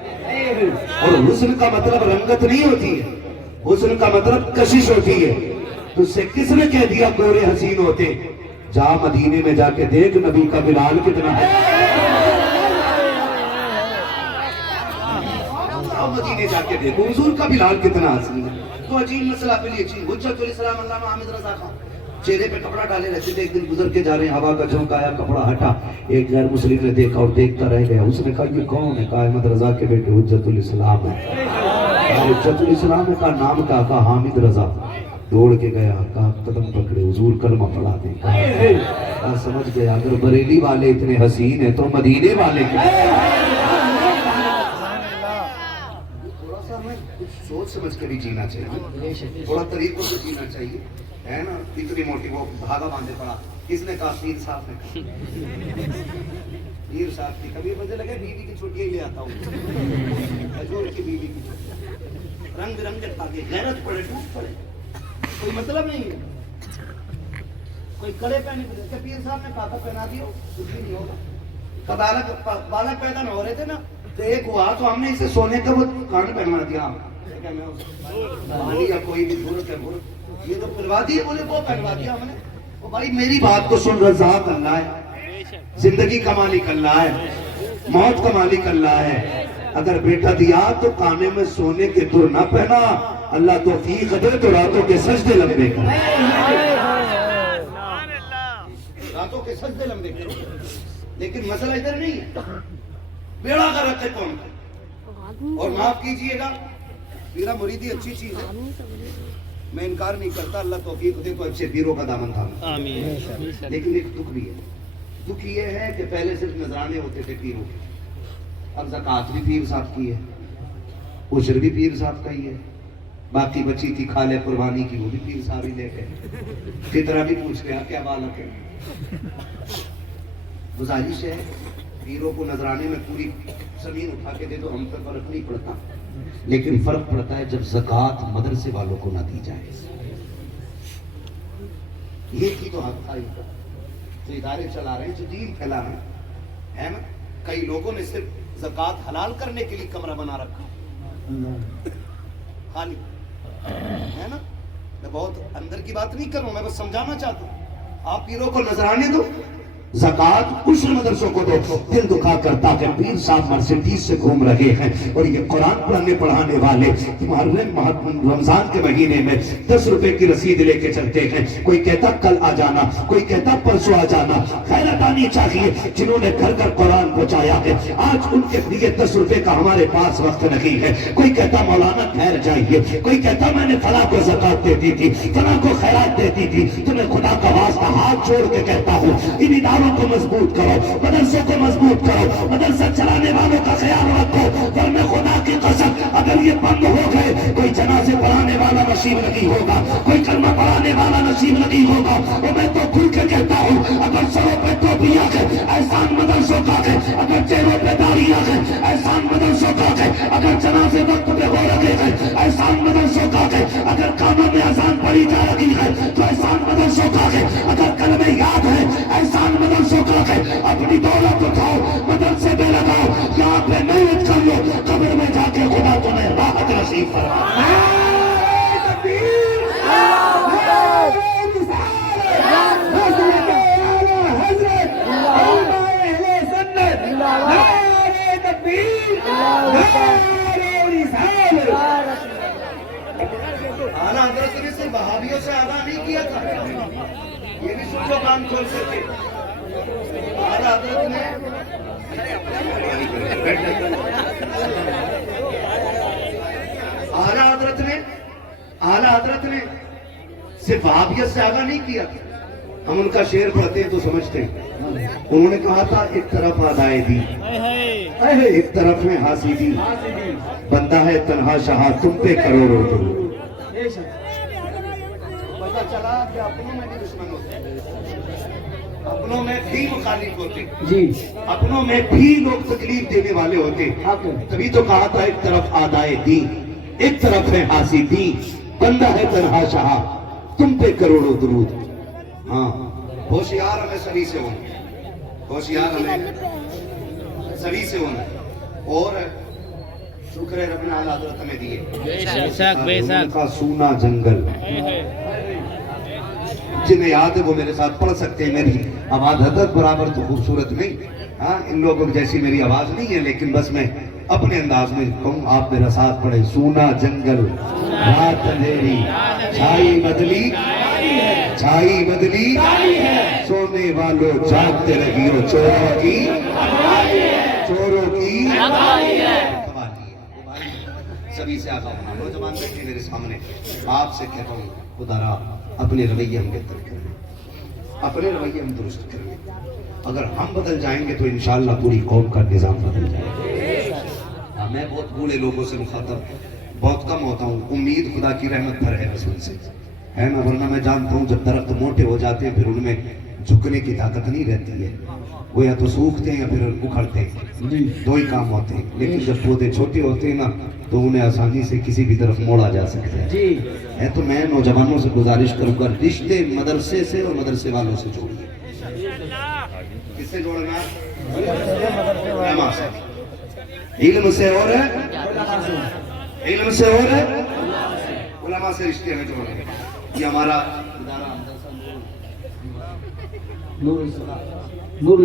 اور حسن کا مطلب رنگت نہیں ہوتی ہے حسن کا مطلب کشش ہوتی ہے تو سے کس نے کہہ دیا گورے حسین ہوتے جا مدینے میں جا کے دیکھ نبی کا بلال کتنا ہے مدینے جا کے دیکھو حضور کا بلال کتنا حسین ہے تو عجیب مسئلہ پہ لیے چیز حجت الاسلام علامہ حامد رضا خان چہرے پہ کپڑا ڈالے رہتے تھے ایک دن گزر کے جا رہے ہیں ہوا کا جھونکا آیا کپڑا ہٹا ایک غیر مسلم نے دیکھا اور دیکھتا رہ گیا اس نے کہا یہ کون ہے کہا احمد رضا کے بیٹے حجت الاسلام ہے حجت الاسلام نے کہا نام کہا حامد رضا دوڑ کے گیا کہا قدم پکڑے حضور کلمہ پڑھا دیں کہا سمجھ گیا اگر بریلی والے اتنے حسین ہیں تو مدینے والے سوچ سمجھ کے بھی جینا چاہیے تھوڑا طریقوں سے جینا چاہیے ہے نا اتنی موٹی وہ دھاگا باندھے پڑا کس نے کہا پیر صاحب نے کہا پیر صاحب کی کبھی مجھے لگے بیوی کی چھٹیاں ہی لے آتا ہوں حضور کی بیوی کی چھٹیاں رنگ برنگے دھاگے غیرت پڑے ٹوٹ پڑے کوئی مطلب نہیں ہے کوئی کڑے پہنے کہ پیر صاحب نے کہا تھا پہنا دیو کچھ بھی نہیں ہوگا بالک پیدا نہ ہو رہے تھے نا تو ایک ہوا تو ہم نے اسے سونے کا وہ کان پہنا دیا یا کوئی بھی ضرورت ہے یہ تو پلوا دیے بولے وہ پہنوا دیا ہم نے بھائی میری بات کو سن رضا کرنا ہے زندگی کا مالک اللہ ہے موت کا مالک اللہ ہے اگر بیٹا دیا تو کانے میں سونے کے در نہ پہنا اللہ توفیق دے تو راتوں کے سجدے لمبے کر راتوں کے سجدے لمبے کر لیکن مسئلہ ادھر نہیں ہے بیڑا غرق ہے کون اور معاف کیجئے گا میرا مریدی اچھی چیز ہے میں انکار نہیں کرتا اللہ توفیق دے تو اچھے پیروں کا دامن تھاما لیکن ایک دکھ بھی ہے دکھ یہ ہے کہ پہلے صرف نذرانے ہوتے تھے پیروں کے اب زکوٰۃ بھی پیر صاحب کی ہے عشر بھی پیر صاحب کا ہی ہے باقی بچی تھی کھالے قربانی کی وہ بھی پیر صاحب ہی لے گئے فطرہ بھی پوچھ گیا کیا بالک ہے گزارش ہے پیروں کو نذرانے میں پوری زمین اٹھا کے دے دو ہم پہ فرق نہیں پڑتا لیکن فرق پڑتا ہے جب زکوٰۃ مدرسے والوں کو نہ دی جائے یہ کی تو حق تھا جو ادارے چلا رہے ہیں جو دین پھیلا رہے ہیں نا کئی لوگوں نے صرف زکوٰۃ حلال کرنے کے لیے کمرہ بنا رکھا خالی ہے نا میں بہت اندر کی بات نہیں کر رہا ہوں میں بس سمجھانا چاہتا ہوں آپ پیروں کو نذرانے دو زکوٰۃ عشر مدرسوں کو دو دل دکھا کرتا کہ پیر صاحب مرسیڈیز سے گھوم رہے ہیں اور یہ قرآن پڑھانے والے تمہارے رمضان کے مہینے میں 10 روپے کی رسید لے کے چلتے ہیں کوئی کہتا کل آ جانا کوئی کہتا پرسوں آ جانا خیرت آنی چاہیے جنہوں نے گھر گھر قرآن پہنچایا ہے آج ان کے لیے 10 روپے کا ہمارے پاس وقت نہیں ہے کوئی کہتا مولانا ٹھہر جائیے کوئی کہتا میں نے فلاں کو زکوٰۃ دیتی تھی فلاں کو خیرات دیتی تھی تمہیں خدا کا واسطہ ہاتھ جوڑ کے کہتا ہوں ان اداروں کو مضبوط کرو مدرسوں کو مضبوط کرو مدرسہ چلانے والوں کا خیال رکھو ورنہ خدا کی قسم اگر یہ بند ہو گئے کوئی جنازے پڑھانے والا نصیب نہیں ہوگا کوئی کلمہ پڑھانے والا نصیب نہیں ہوگا اور میں تو کھل کے کہتا ہوں اگر سروں پہ ٹوپیاں ہے احسان مدرسوں کا ہے اگر چہروں پہ داڑیاں ہے احسان مدرسوں کا ہے اگر جنازے وقت پہ ہو رہے ہیں احسان مدرسوں کا ہے اگر کاموں میں اذان پڑھی جا رہی ہے تو احسان مدرسوں کا ہے اگر کلمے یاد ہے احسان مدرسوں کا ہے اپنی دولت اٹھاؤ مدرسے پہ لگاؤ یہاں پہ محنت کر لو قبر میں جا کے خدا تمہیں راحت نصیب فرمائے اعلیٰ حضرت نے صرف وہابیوں سے آگاہ نہیں کیا تھا یہ بھی سن لو کان کھول سکے اعلیٰ حضرت نے صرف وہابیت سے آگاہ نہیں کیا ہم ان کا شعر پڑھتے ہیں تو سمجھتے ہیں. انہوں نے کہا تھا ایک طرف آدائے دی, ایک طرف میں حاسدی, بندہ ہے تنہا شہا تم پہ کروڑوں درود. پتہ چلا کہ اپنوں میں بھی دشمن ہوتے ہیں, اپنوں میں بھی مخالف ہوتے ہیں, جی اپنوں میں بھی لوگ تکلیف دینے والے ہوتے ہیں. تبھی تو کہا تھا ایک طرف آدائے دی, ایک طرف ہے حاسدی, بندہ ہے تنہا شہا تم پہ کروڑوں درود. ہاں ہوشیار ہمیں سبھی سے ہونا, ہوشیار ہمیں سبھی سے ہونا. اور شکر ہے رب نے اعلیٰ حضرت ہمیں دیے. ان کا سونا جنگل, جنہیں یاد ہے وہ میرے ساتھ پڑھ سکتے ہیں. میری آواز حضرت برابر تو خوبصورت نہیں, ہاں ان لوگوں جیسی میری آواز نہیں ہے, لیکن بس میں اپنے انداز میں کہوں, آپ میرا ساتھ پڑھیں. سونا جنگل رات اندھیری چھائی بدلی, چھائی بدلی سونے والوں جاگتے رہیو, چوروں کی قوالی ہے. سبھی سے آقا ہونا. نوجوان بیٹھے میرے سامنے, آپ سے کہتا ہوں خدا را اپنے رویے ہم بہتر کریں, اپنے رویے ہم درست کریں. اگر ہم بدل جائیں گے تو انشاءاللہ پوری قوم کا نظام بدل جائے گا. میں بہت بوڑھے لوگوں سے مخاطب بہت کم ہوتا ہوں. امید خدا کی رحمت پر ہے رسول سے, ہے نا, ورنہ میں جانتا ہوں جب درخت موٹے ہو جاتے ہیں پھر ان میں جھکنے کی طاقت نہیں رہتی ہے, وہ یا تو سوکھتے ہیں یا پھر اکھڑتے ہیں, دو ہی کام ہوتے ہیں. لیکن جب پودے چھوٹے ہوتے ہیں نا تو انہیں آسانی سے کسی بھی طرف موڑا جا سکتا ہے. تو میں نوجوانوں سے گزارش کروں گا, رشتے مدرسے سے اور مدرسے والوں سے جوڑیے. کس سے جوڑنا؟ علماء سے. علم سے اور علم سے اور علماء سے رشتے میں جوڑیں. یہ ہمارا ادارہ نور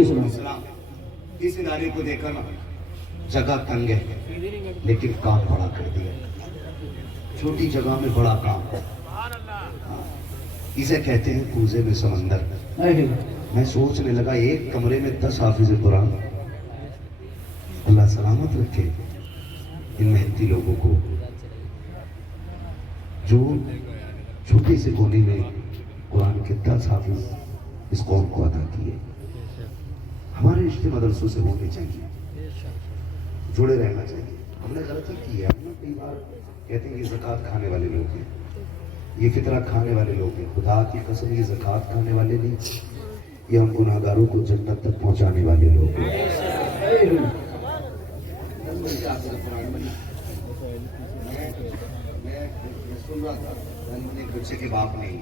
اسلام, اس ادارے کو دیکھا نا جگہ تنگ ہے لیکن کام بڑا کر دیا. چھوٹی جگہ میں بڑا کام. اسے کہتے ہیں کوزے میں سمندر. میں سوچنے لگا ایک کمرے میں 10 حافظ قرآن, اللہ سلامت رکھے ان محنتی لوگوں کو جو چھوٹی سے کونے میں قرآن کے 10 حافظ اس قوم کو عطا کیے. ہمارے رشتے مدرسوں سے ہونے چاہیے, جڑے رہنا چاہیے. ہم نے غلطی کی ہے, ہم نے کئی بار کہتے ہیں یہ زکوٰۃ کھانے والے لوگ ہیں, یہ فطرہ کھانے والے لوگ ہیں. خدا کی قسم یہ زکوٰۃ کھانے والے نہیں, یہ ہم گناہگاروں کو جنت تک پہنچانے والے لوگ ہیں. سن رہا تھا ایک بچے کے باپ نہیں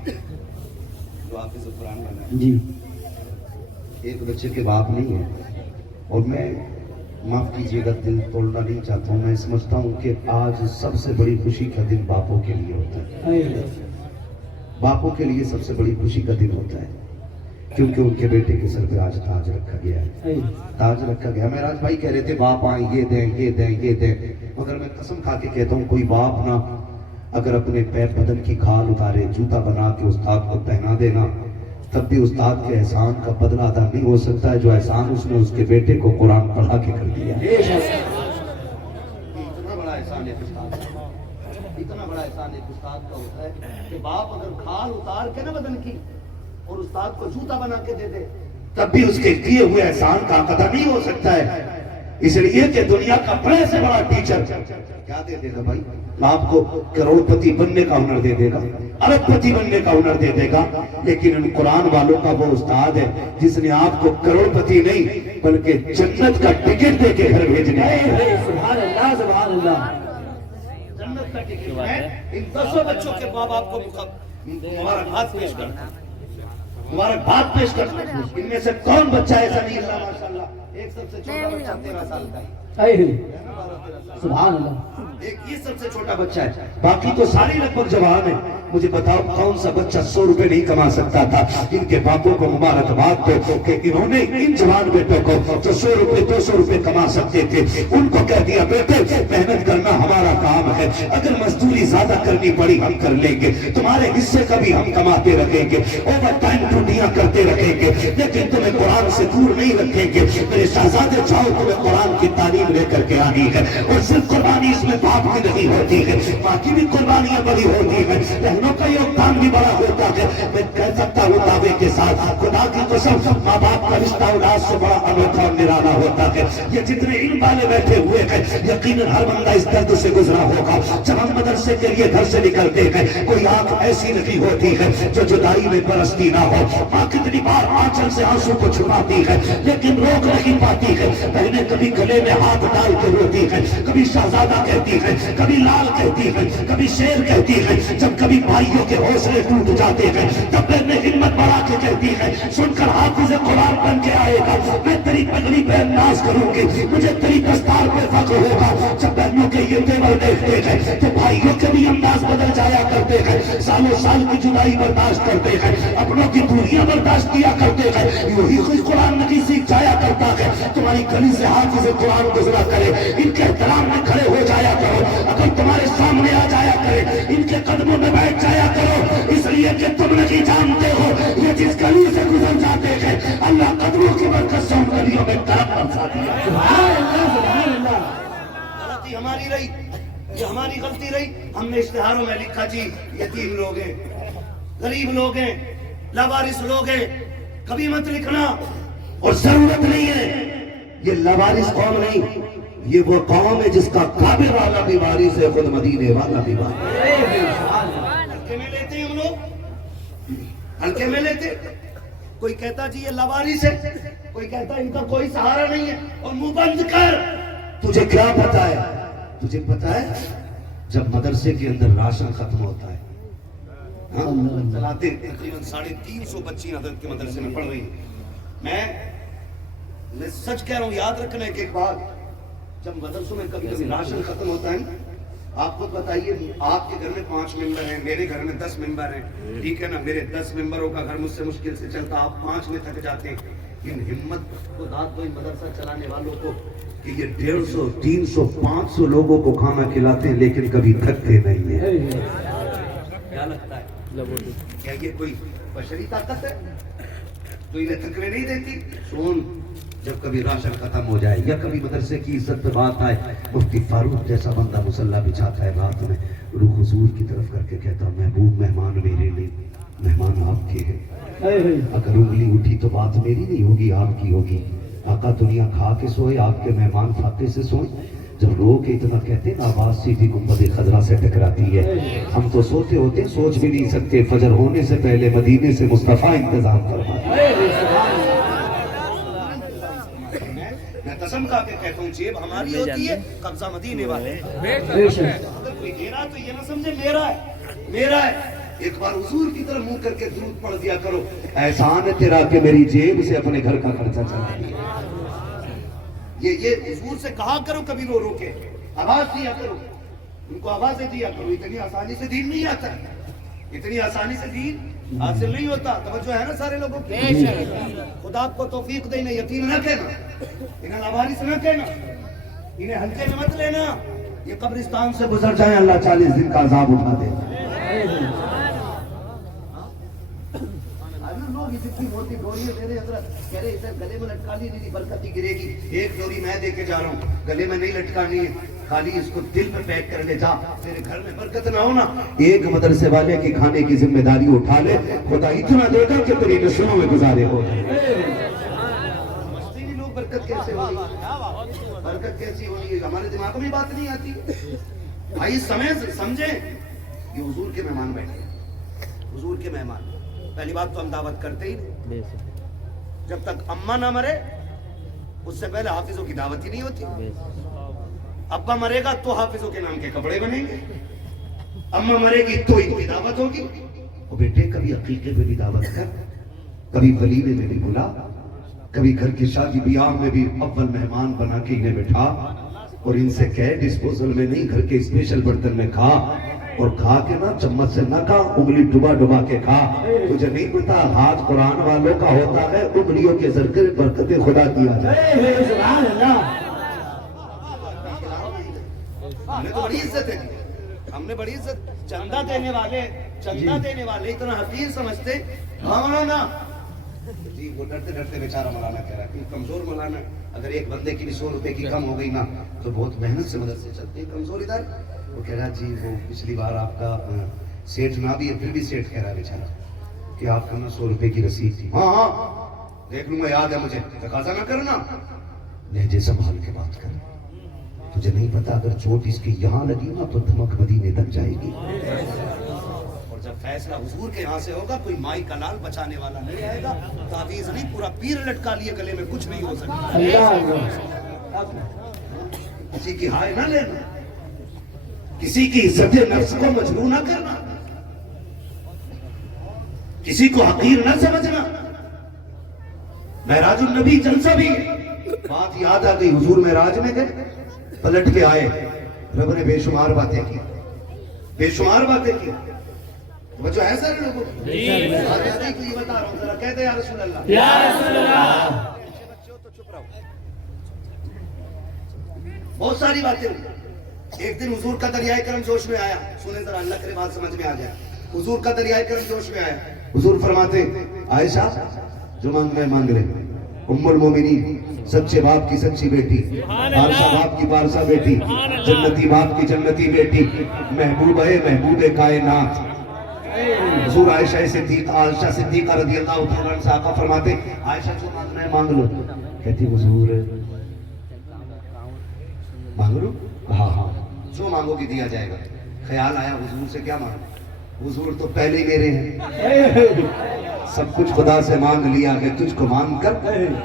جو حافظ قرآن بنا ہے, جی ایک بچے کے باپ نہیں ہے. اور میں معاف کیجیے گا دل توڑنا نہیں چاہتا ہوں, میں سمجھتا ہوں کہ آج سب سے بڑی خوشی کا دن باپوں کے لیے ہوتا ہے. باپوں کے لیے سب سے بڑی خوشی کا دن ہوتا ہے کیونکہ ان کے بیٹے کے سر پہ آج تاج رکھا گیا ہے. تاج رکھا گیا. میراج بھائی کہہ رہے تھے باپ آئیں یہ دیں یہ دیں یہ دیں, مگر میں قسم کھا کے کہتا ہوں کوئی باپ نہ اگر اپنے پیر بدن کی کھال اتارے, جوتا بنا کے استاد کو پہنا دینا, تب بھی استاد کے احسان کا بدلہ ادا نہیں ہو سکتا ہے جو احسان اس نے اس کے بیٹے کو قرآن پڑھا کے کر دیا. اتنا بڑا احسان ایک استاد کا, اتنا بڑا احسان ایک استاد کا ہوتا ہے کہ باپ اگر کھال اتار کے نا بدن کی اور استاد کو جوتا بنا کے دے دے تب بھی اس کے کیے ہوئے احسان کا ادا نہیں ہو سکتا ہے. اس لیے کہ دنیا کا بڑے سے بڑا ٹیچر کیا دے دے گا بھائی, آپ کو کروڑ پتی بننے کا ہنر دے دے گا, ارب پتی بننے کا ہنر دے دے گا, لیکن ان قرآن والوں کا وہ استاد ہے جس نے آپ کو کروڑ پتی نہیں بلکہ جنت کا ٹکٹ دے کے گھر بھیجنا ہے. سبحان اللہ سبحان اللہ. جنت کا ٹکٹ. میں ان 10 بچوں کے ماں باپ کو مبارکباد پیش کرتا ہوں, مبارکباد پیش کرتا ہوں. ان میں سے کون بچہ ایسا نہیں اللہ ماشاءاللہ, ایک سب سے چھوٹا بچہ 13 سال کا ہے, سبحان اللہ, ایک یہ سب سے چھوٹا بچہ ہے, باقی تو ساری لگ بھگ جوان ہے. مجھے بتاؤ کون سا بچہ 100 روپے نہیں کما سکتا تھا؟ ان کے باپوں کو مبارکباد دو کہ انہوں نے ان جوان بیٹوں کو جو 100 روپے 200 روپے کما سکتے تھے ان کو کہہ دیا بیٹے محنت کرنا ہمارا کام ہے, اگر مزدوری زیادہ کرنی پڑی ہم کر لیں گے, تمہارے حصے کا بھی ہم کماتے رکھیں گے, اوور ٹائم ڈیوٹیاں کرتے رکھیں گے, لیکن تمہیں قرآن سے دور نہیں رکھیں گے. میرے شہزادے چاہو تمہیں قرآن کی تعلیم تعلیم لے کر کے آنی ہے. اور صرف قربانی اس میں باپ کی نہیں ہوتی ہے, ماں کی بھی قربانیاں بڑی ہوتی ہیں, بہنوں کا یوگدان بھی بڑا ہوتا ہے. میں کہہ سکتا ہوں دعوے کے ساتھ, خدا کی قسم, ماں باپ کا رشتہ اولاد سے بڑا انوکھا اور نرالا ہوتا ہے. یہ جتنے علم والے بیٹھے ہوئے ہیں, یقیناً ہر بندہ اس درد سے گزرا ہوگا. جب ہم مدرسے کے لیے گھر سے نکلتے ہیں, کوئی آنکھ ایسی نہیں ہوتی ہے جو جدائی میں برستی نہ ہو. ماں کتنی بار آنچل سے آنسو کو چھپاتی ہے لیکن روک نہیں پاتی ہے. بہنیں کبھی گلے میں ہاتھ ڈال کے روتی ہے, کبھی شہزادہ کہتی ہے, کبھی لال کہتی ہے, کبھی شیر کہتی ہے. جب کبھی بھائیوں کے حوصلے ٹوٹ جاتے ہیں تب بہنیں ہمت بڑھا کے کہتی ہے, سن کر حافظ قرآن بن کے آئے گا, میں تیری پگڑی پہ ناز کروں گی, مجھے تیری دستار پہ فخر ہوگا. جب بہنوں کے یہ تیور دیکھتے ہیں تو بھائیوں کے بھی انداز بدل جایا کرتے ہیں. سالوں سال کی جدائی برداشت کرتے ہیں, اپنوں کی دوریاں برداشت کیا کرتے ہیں. یہی کوئی قرآن نہیں سیکھ جایا کرتا ہے. تمہاری گلی سے حافظ قرآن گزرا کرے, ان کے احترام میں کھڑے ہو جایا کرو. اگر تمہارے سامنے آ جایا کرے, ان کے قدموں میں بیٹھ جایا کرو, اس لیے کہ تم نہیں جانتے ہو یہ جس گلی سے گزر جاتے ہیں اللہ قدموں کی برکت سے ان گلیوں میں کرم برساتی ہے. غلطی ہماری رہی, یہ ہماری غلطی رہی. ہم نے اشتہاروں میں لکھا جی یتیم لوگ ہیں, غریب لوگ ہیں, لاوارث لوگ ہیں. کبھی مت لکھنا, اور ضرورت نہیں ہے. یہ لاوارث قوم نہیں, یہ وہ قوم ہے جس کا کعبے والا بھی وارث ہے, خود مدینے والا بھی وارث ہے. ہلکے میں لیتے ہیں ہم لوگ, ہلکے میں لیتے. کوئی کہتا جی یہ لاوارث ہے, کوئی کہتا ان کا کوئی سہارا نہیں ہے, اور منہ بند کر. تجھے کیا پتا ہے, تجھے پتا ہے جب مدرسے کے اندر راشن ختم ہوتا ہے, چلاتے تقریباً 350 بچیاں حضرت کے مدرسے میں پڑھ رہی ہیں. میں سچ کہہ رہا ہوں, یاد رکھنا ہے کہ ایک بات, جب مدرسوں میں کبھی کبھی راشن ختم ہوتا ہے, آپ خود بتائیے, آپ کے گھر میں 5 ممبر ہیں, میرے گھر میں 10 ممبر ہیں, ٹھیک ہے نا, میرے 10 ممبروں کا گھر مجھ سے مشکل سے چلتا, آپ 5 میں تھک جاتے ہیں. ان ہمت کو داد دو ان مدرسہ چلانے والوں کو کہ یہ 150, 300, 500 لوگوں کو کھانا کھلاتے ہیں لیکن کبھی تھکتے نہیں ہیں. کیا لگتا ہے, کیا یہ کوئی بشری طاقت ہے تو انہیں تھکنے نہیں دیتی؟ سون, جب کبھی راشن ختم ہو جائے یا کبھی مدرسے کی عزت پہ بات آئے, مفتی فاروق جیسا بندہ مصلی بچھاتا ہے رات میں, روح حضور کی طرف کر کے کہتا, محبوب مہمان میرے نہیں, مہمان آپ کے ہیں. اگر انگلی اٹھی تو بات میری نہیں ہوگی, آپ کی ہوگی. آقا دنیا کھا کے سوئے, آپ کے مہمان فاقے سے سوئے. جب رو کے اتنا کہتے ہیں نا, آواز سیدھی گنبد خضرا سے ٹکراتی ہے. ہم تو سوتے ہوتے سوچ بھی نہیں سکتے, فجر ہونے سے پہلے مدینے سے مصطفیٰ انتظام کرواتے. میں قسم کھا کے کہتا ہوں, جیب ہماری ہوتی ہے, قبضہ مدینے والے. اگر کوئی دے رہا تو یہ نہ سمجھے میرا ہے, میرا ہے. ایک بار حضور کی طرف منہ کر کے درود پڑھ دیا کرو, احسان ہے تیرا کہ میری جیب سے اپنے گھر کا خرچہ چلا دیا. یہ حضور سے کہا کرو کبھی رو رو کے, آواز دیا کرو, ان کو آوازیں دیا کرو. اتنی آسانی سے دین نہیں آتا, اتنی آسانی سے دین حاصل نہیں ہوتا. توجہ ہے نا سارے لوگوں کی؟ خدا آپ کو توفیق دے. انہیں یتیم نہ کہنا, انہیں لاوارث نہ کہنا, انہیں ہلکے میں مت لینا. یہ قبرستان سے گزر جائیں, اللہ 40 دن کا عذاب اٹھا دے. جتنی موٹی ڈوری ہے میرے حضرت کہہ رہے اسے گلے میں لٹکا لی نہیں, برکت نہیں گرے گی. ایک ڈوری میں دے کے جا رہا ہوں, گلے میں نہیں لٹکانی ہے, خالی اس کو دل میں پیک کر لے جا, میرے گھر میں برکت نہ ہونا. ایک مدرسے والے کی کھانے کی ذمہ داری اٹھا لے, خدا اتنا دے گا کہ تیری نسلوں میں گزارے ہو. سمجھتے نہیں لوگ برکت کیسے ہونی, برکت کیسی ہونی ہے, ہمارے دماغ میں بات نہیں آتی. بھائی سمجھیں, یہ حضور کے مہمان بیٹھے, حضور کے مہمان. پہلی بات تو ہم دعوت کرتے ہی نہیں, جب تک اماں نہ مرے اس سے پہلے حافظوں کی دعوت ہی نہیں ہوتی. ابا مرے گا تو حافظوں کے نام کے کپڑے بنیں گے, اماں مرے گی تو ان کی دعوت ہوگی. اور بیٹے کبھی عقیقے میں بھی دعوت کر, کبھی ولیمے میں بھی بلا, کبھی گھر کی شادی بیاہ میں بھی اول مہمان بنا کے انہیں بٹھا, اور ان سے کہے ڈسپوزل میں نہیں, گھر کے اسپیشل برتن میں کھا, اور کھا کے نا چمچ سے نہ کھا, انگلی ڈبا ڈبا کے کھا. تجھے نہیں پتا ہاتھ قرآن والوں کا ہوتا ہے, انگلیوں کے ذریعے برکت خدا دیا جائے. ہم نے تو بڑی عزت ہے, ہم نے بڑی عزت. چندہ دینے والے اتنا حقیر سمجھتے, ہاں نا جی وہ ڈرتے ڈرتے بیچارہ مولانا کہہ رہا ہے کہ کمزور مولانا، اگر ایک بندے کی بھی 100 روپے کی کم ہو گئی نا تو بہت محنت سے مدد سے چلتی ہے، کمزور ادھر۔ وہ کہہ رہا جی وہ پچھلی بار آپ کا سیٹھ نہ بھی ہے، پھر بھی سیٹھ کہہ رہا ہے بیچارہ کہ آپ کو نا 100 روپے کی رسید تھی۔ ہاں ہاں دیکھ لوں گا، یاد ہے مجھے، تقاضا نہ کرنا، لہجے سنبھال کے بات کر، تجھے نہیں پتا اگر چوٹ اس کی یہاں لگی نا تو دھمک مدینے تک جائے گی، اور جب فیصلہ حضور کے یہاں سے ہوگا کوئی مائی کا لال بچانے والا نہیں آئے گا، تعویذ نہیں پورا پیر لٹکا لیے گلے میں کچھ نہیں ہو سکتا۔ کسی کی ہائے نہ لینا، کسی کی عزت نفس کو مجروح نہ کرنا، کسی کو حقیر نہ سمجھنا۔ معراج النبی جلسہ بھی بات یاد آ گئی، حضور معراج میں گئے، پلٹ کے آئے، رب نے بے شمار باتیں کی، بے شمار باتیں کی۔ بچو ہے سر لوگوں کو یہ بتا رہا ہوں، ذرا کہہ دے یا رسول اللہ، یا رسول اللہ۔ بچوں تو چپ رہو، بہت ساری باتیں ہوئی۔ ایک دن حضور کا دریائے کرم جوش میں آیا، سنیں ذرا، اللہ کرے بات سمجھ میں آ جائے۔ حضور کا دریائے کرم جوش میں آیا، حضور فرماتے عائشہ جو مانگنا ہے مانگ لے، ام المومنین سچے باپ کی سچی بیٹی، پارسا باپ کی پارسا بیٹی، جنتی باپ کی جنتی بیٹی، محبوب ہے محبوب کائنات۔ حضور عائشہ صدیقہ رضی اللہ تعالیٰ عنہ آقا فرماتے عائشہ جو مانگنا ہے مانگ لو، کہتی حضور مانگ لو، ہاں ہاں جو مانگو گی دیا جائے گا۔ خیال آیا حضور سے کیا مانگو، حضور تو پہلے ہی میرے ہیں، سب کچھ خدا سے مانگ لیا ہے، تجھ کو مانگ کر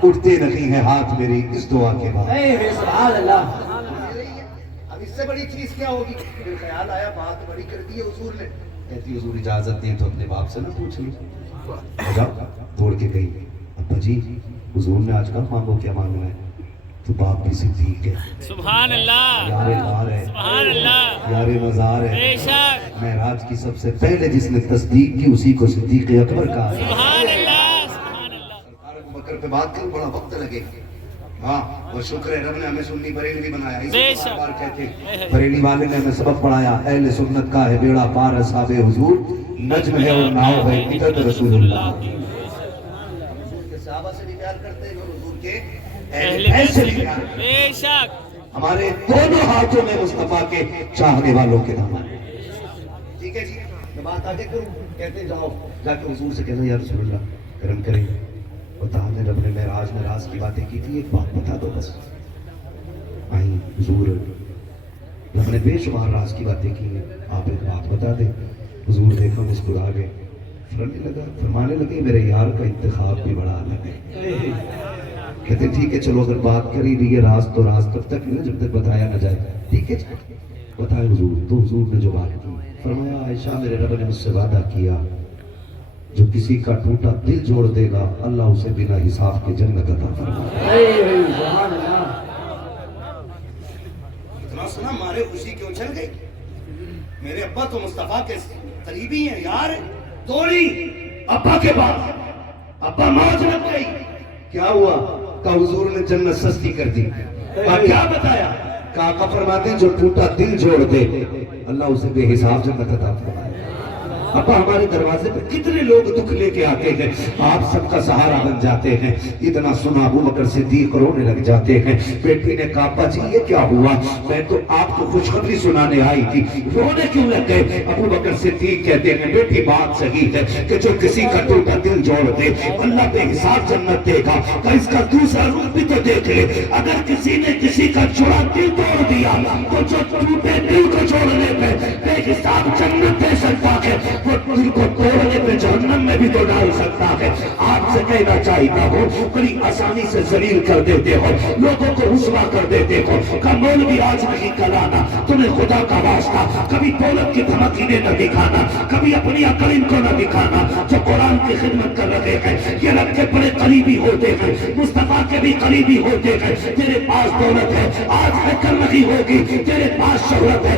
اٹھتے نہیں ہیں ہاتھ میری اس دعا کے بعد۔ سبحان اللہ۔ اب اس سے بڑی چیز کیا ہوگی؟ پھر خیال آیا بات بڑی کر دی ہے حضور نے، کہتی حضور اجازت دیں تو اپنے باپ سے نہ پوچھ لیں۔ توڑ کے گئی، ابا جی حضور نے آج کل مانگو کیا مانگنا ہے؟ تو باپ بھی صدیق ہے، سبحان اللہ، یار غار ہے، سبحان اللہ، یار مزار ہے، بے شک، معراج کی سب سے پہلے جس نے تصدیق کی اسی کو صدیق اکبر کہا ہے۔ سبحان اللہ، سبحان اللہ۔ سرکار ابو بکر پہ بات کروں بڑا وقت لگے گا، ہاں وہ شکر ہے رب نے ہمیں سنی بریلوی بنایا، بے اسی شک۔ بار کہتے بریلی والے نے ہمیں سبق پڑھایا، اہل سنت کا ہے بیڑا پار اصحاب حضور، نجم ہے اور ناؤ ہے عزت رسول اللہ۔ حضور کے صحابہ سے بھی پیار کرتے ہیں اور حضور کے اہل بیت سے بھی پیار کرتے ہیں۔ بے شک، ہمارے دونوں ہاتھوں میں مصطفیٰ کے چاہنے والوں کے دامن۔ ٹھیک ہے جی، میں بات آگے کروں، کہتے جاؤ جا کے حضور سے کہنا یا رسول اللہ کرم کریں، بتا دیں رب نے معراج میں راز کی باتیں کی تھی، ایک بات بتا دو بس۔ آئیں حضور، رب نے بے شمار راز کی باتیں کی ہیں، آپ ایک بات بتا دیں۔ حضور دیکھو مسکرا گئے، فرمانے لگے میرے یار کا انتخاب بھی بڑا الگ ہے۔ کہتے ٹھیک ہے چلو اگر بات کر ہی رہی ہے راز تو راز تب تک نہیں جب تک بتایا نہ جائے، ٹھیک ہے بتائے حضور۔ تو حضور نے جو بات کی فرمایا عائشہ میرے رب نے مجھ سے وعدہ کیا جو کسی کا ٹوٹا دل جوڑ دے گا اللہ اسے بنا حساب کے جنت عطا فرمائے۔ اتنا سنا مارے خوشی کیوں چل گئی؟ میرے ابا تو مصطفیٰ کے قریبی ہیں یار، توڑی ابا کے پاس، ابا موج لگ گئی، کیا ہوا؟ کہ حضور نے جنت سستی کر دی۔ کیا بتایا؟ کہ آقا فرماتے ہیں جو ٹوٹا دل جوڑ دے اللہ اسے بے حساب جنت عطا فرمائے۔ ابا ہمارے دروازے پہ کتنے لوگ دکھ لے کے آتے ہیں، آپ سب کا سہارا بن جاتے ہیں۔ اتنا سنا ابو بکر صدیق رونے لگ جاتے ہیں۔ بیٹی نے کہا ابا جی یہ کیا ہوا؟ میں تو آپ کو خوشخبری سنانے آئی تھی، رونے کیوں لگ گئے؟ ابو بکر صدیق کہتے ہیں بیٹی بات صحیح ہے کہ جو کسی کا ٹوٹا دل جوڑ دے اللہ بے حساب جنت دے گا۔ کہ اس کا دوسرا رخ بھی تو دیکھ لے، اگر کسی نے کسی کا جڑا دل توڑ دیا تو جو ٹوٹے دل کو جوڑنے پہ بے حساب جنت دے سکتا ہے، وہ دل کو توڑنے پہ جہنم میں بھی تو ڈال سکتا ہے۔ آپ سے کہنا چاہتا ہوں بڑی آسانی سے ذلیل کر دیتے ہو، لوگوں کو رسوا کر دیتے ہو۔ کہ مولوی آج نہیں کل آنا، تمہیں خدا کا واسطہ کبھی دولت کی دھمکی نے نہ دکھانا، کبھی اپنی عقل ان کو نہ دکھانا۔ جو قرآن کی خدمت کر رہے ہیں یہ رب کے بڑے قریبی ہوتے ہیں، مصطفیٰ کے بھی قریبی ہوتے ہیں۔ تیرے پاس دولت ہے آج ہے کل نہیں ہوگی، تیرے پاس شہرت ہے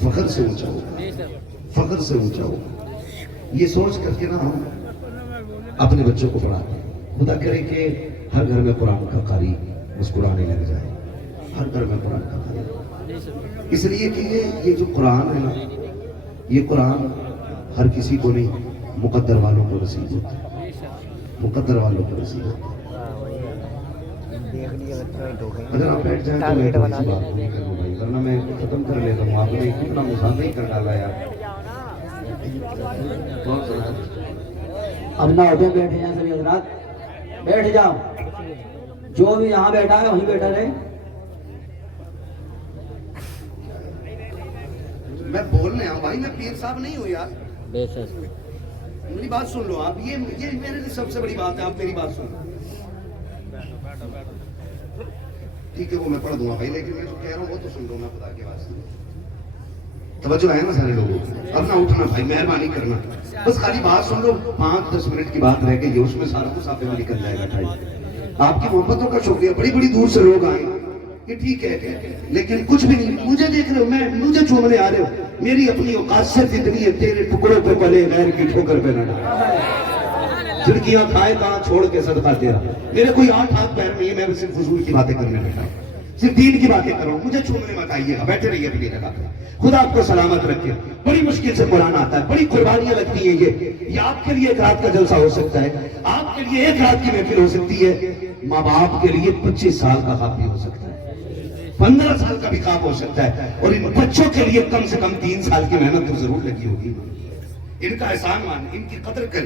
فخر سے اونچا ہوگا، فخر سے اونچا ہوگا۔ یہ سوچ کر کے نا ہم اپنے بچوں کو پڑھاتے ہیں، خدا کرے کہ ہر گھر میں قرآن کا قاری مسکرانے لگ جائے، ہر گھر میں قرآن کا قاری، اس لیے کہ یہ جو قرآن ہے نا، یہ قرآن ہر کسی کو نہیں، مقدر والوں کو نصیب ہوتا ہے، مقدر والوں کو نصیب ہوتا ہے۔ اگر آپ بیٹھ جائیں تو میں تھوڑی سی بات نہیں کروں بھائی، ورنہ میں ختم کر لیتا ہوں۔ آپ نے کتنا مزاح ہی کر ڈالا یار۔ اب نہ ہوتے بیٹھے جائیں سبھی حضرات، بیٹھ جاؤ، جو بھی یہاں بیٹھا ہے وہیں بیٹھا رہے۔ میں بولنے آؤں بھائی، میں پیر صاحب نہیں ہوں یار، میری بات سن لو آپ، یہ میرے لیے سب سے بڑی بات ہے، آپ میری بات سن لو۔ ٹھیک ہے وہ میں پڑھ دوں گا بھائی، لیکن میں جو کہہ رہا ہوں وہ تو سن لو نا خدا کے واسطے۔ توجہ ہے نا سارے لوگوں، اب نہ اٹھنا بھائی، مہربانی کرنا، بس خالی بات سن لو، 5-10 منٹ کی بات رہ گئی ہے، اس میں سارا کچھ آپ میں نکل جائے گا ٹائم۔ آپ کی محبتوں کا شکریہ، بڑی بڑی دور سے لوگ آئے، یہ ٹھیک ہے، لیکن کچھ بھی نہیں، مجھے دیکھ رہے ہو، مجھے چومنے آ رہے ہو، میری اپنی اوقات صرف اتنی ہے، تیرے ٹکڑوں پہ پلے غیر کی ٹھوکر پہ نہ ڈال، جھڑکیاں کھائے کہاں چھوڑ کے صدقہ تیرا، میرے کوئی 8 ہاتھ پیر نہیں ہے، میں صرف فضول کی باتیں کرنے بیٹھا ہوں، صرف دین کی باتیں کروں، مجھے چھومنے مت آئیے گا، بیٹھے رہیے اپنی جگہ پہ، خدا آپ کو سلامت رکھے۔ بڑی مشکل سے قرآن آتا ہے، بڑی قربانیاں لگتی ہیں، یہ آپ کے لیے ایک رات کا جلسہ ہو سکتا ہے، آپ کے لیے ایک رات کی محفل ہو سکتی ہے، ماں باپ کے لیے 25 سال کا خواب بھی ہو سکتا ہے، 15 سال کا بھی خواب ہو سکتا ہے، اور ان بچوں کے لیے کم سے کم 3 سال کی محنت تو ضرور لگی ہوگی، ان کا احسان مان، ان کی قدر کر،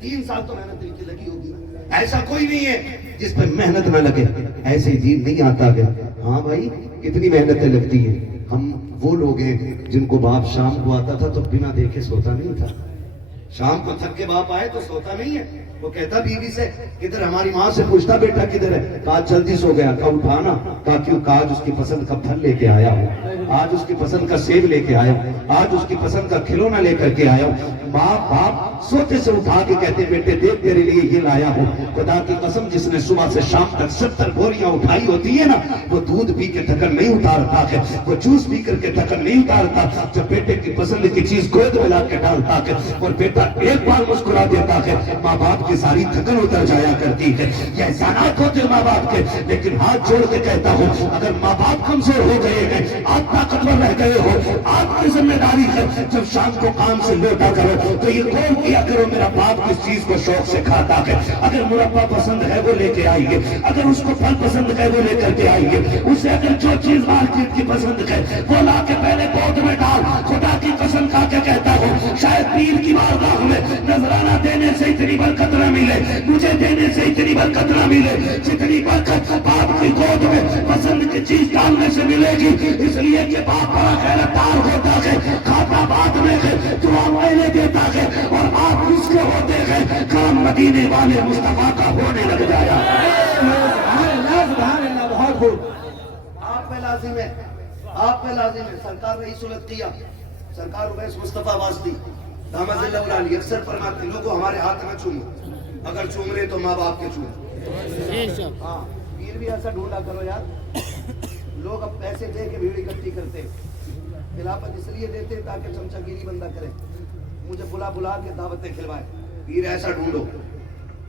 3 سال تو محنت ان کی لگی ہوگی، ایسا کوئی نہیں ہے جس پہ محنت نہ لگے، ایسے ہی دین نہیں آتا ہے۔ ہاں بھائی کتنی محنتیں لگتی ہیں، ہم وہ لوگ ہیں جن کو باپ شام کو آتا تھا تو بنا دیکھے سوتا نہیں تھا، شام کو تھک کے باپ آئے تو سوتا نہیں ہے، وہ کہتا بیوی سے کدھر، ہماری ماں سے پوچھتا بیٹا کدھر ہے، کہا جلدی سو گیا، کہا اٹھانا، کہا کیوں، کہا آج اس کی پسند کا پھل لے کے آیا ہوں، آج اس کی پسند کا سیب لے کے آیا ہوں، آج اس کی پسند کا کھلونا لے کر کے آیا ہوں۔ باپ سوتے سے اٹھا کے کہتے بیٹے دیکھ تیرے لیے یہ لایا ہوں، خدا کی قسم جس نے صبح سے شام تک 70 بوریاں اٹھائی ہوتی ہے نا، وہ دودھ پی کے تھکن نہیں اتارتا ہے، وہ جوس پی کر کے تھکن نہیں اتارتا، جب بیٹے کی پسند کی چیز گود میں لا کے ڈالتا ہے اور بیٹا ایک بار مسکرا دیتا ہے، ماں باپ کی ساری تھکن اتر جایا کرتی ہے۔ یہ احسانات ہوتے ہیں ماں باپ کے، لیکن ہاتھ جوڑ کے کہتا ہوں اگر ماں باپ کمزور ہو گئے ہیں، آپ طاقتور رہ گئے ہو، آپ کی ذمہ داری ہے جب شام کو کام سے لوٹا کرو تو یہ غور کیا کرو میرا باپ کس چیز کو شوق سے کھاتا ہے، اگر مربع پسند ہے وہ لے کے آئیے، اگر اس کو پھل پسند ہے وہ لے کر کے آئیے، اسے اگر جو چیز مارکیٹ کی پسند ہے وہ لا کے پہلے پوٹ میں ڈال۔ خدا کی قسم کھا کے کہتا ہوں شاید پیر کی بارگاہ میں نذرانہ دینے سے اتنی برکت نہ ملے، مجھے دینے سے اتنی برکت نہ ملے جتنی برکت باپ کی گود میں پسند کی چیز ڈالنے سے ملے گی، اس لیے کہ باپ بڑا خیرتار ہوتا ہے، کھاتا بعد میں ہے، دعا پہلے دیتا ہے، اور آپ اس کے ہوتے ہیں، کام مدینے والے مصطفیٰ کا ہونے لگ جایا۔ سبحان اللہ، بہت خوب۔ آپ پہ لازم ہے، آپ پہ لازم ہے، سرکار رئیس القیہ سرکار اویس مصطفیٰ واسطی دامت اللہ العالی اکثر فرماتے لوگوں ہمارے ہاتھ نہ چومو، اگر چوم رہے تو ماں باپ کے چوم۔ ہاں پیر بھی ایسا ڈھونڈا کرو یار، لوگ اب پیسے دے کے بھیڑ اکٹھی کرتے، خلافت اس لیے دیتے تاکہ چمچہ گیری بندہ کرے، مجھے بلا کے دعوتیں کھلوائے، پیر ایسا ڈھونڈو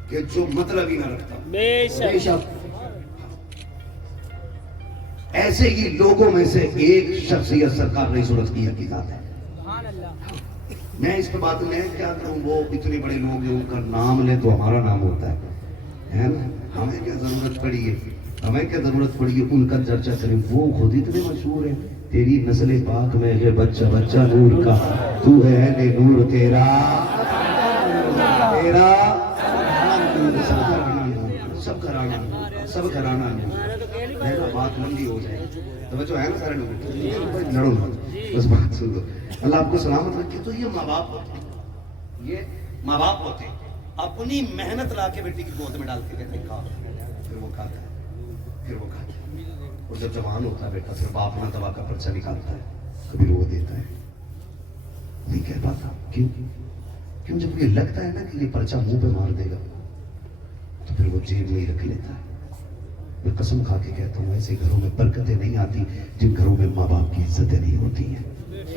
کہ جو مطلب ہی نہ رکھتا۔ بے شک ایسے ہی لوگوں میں سے ایک شخصیت سرکار رئیس القیہ کی ذات ہے۔ میں اس پہ بات میں کیا کروں، وہ اتنے بڑے لوگ ہیں ان کا نام لے تو ہمارا نام ہوتا ہے نا، ہمیں کیا ضرورت پڑی ہے، ہمیں کیا ضرورت پڑی ہے ان کا چرچا کریں، وہ خود اتنے مشہور ہیں، تیری نسل پاک میں ہے بچہ بچہ نور کا، تو ہے اہل نور، تیرا سب گھرانا بات لمبی ہو جائے، توجہ ہے نا سارے لوگ، لڑو نا بس بات سن لو، اللہ آپ کو سلامت رکھے۔ تو یہ ماں باپ ہوتے ہیں، یہ ماں باپ ہوتے ہیں، اپنی محنت لا کے بیٹی کی گود میں ڈال کے کہتے ہیں کھا، پھر وہ کھاتا ہے، پھر وہ کھاتا ہے، اور جب جوان ہوتا ہے بیٹا پھر باپ نہ دوا کا پرچہ نکالتا ہے، کبھی رو دیتا ہے، نہیں کہہ پاتا، کیوں جب یہ لگتا ہے نا کہ یہ پرچہ منہ پہ مار دے گا تو پھر وہ جیب میں ہی رکھ لیتا ہے۔ میں قسم کھا کے کہتا ہوں ایسے گھروں میں برکتیں نہیں آتی جن گھروں میں ماں باپ کی عزتیں نہیں ہوتی ہیں،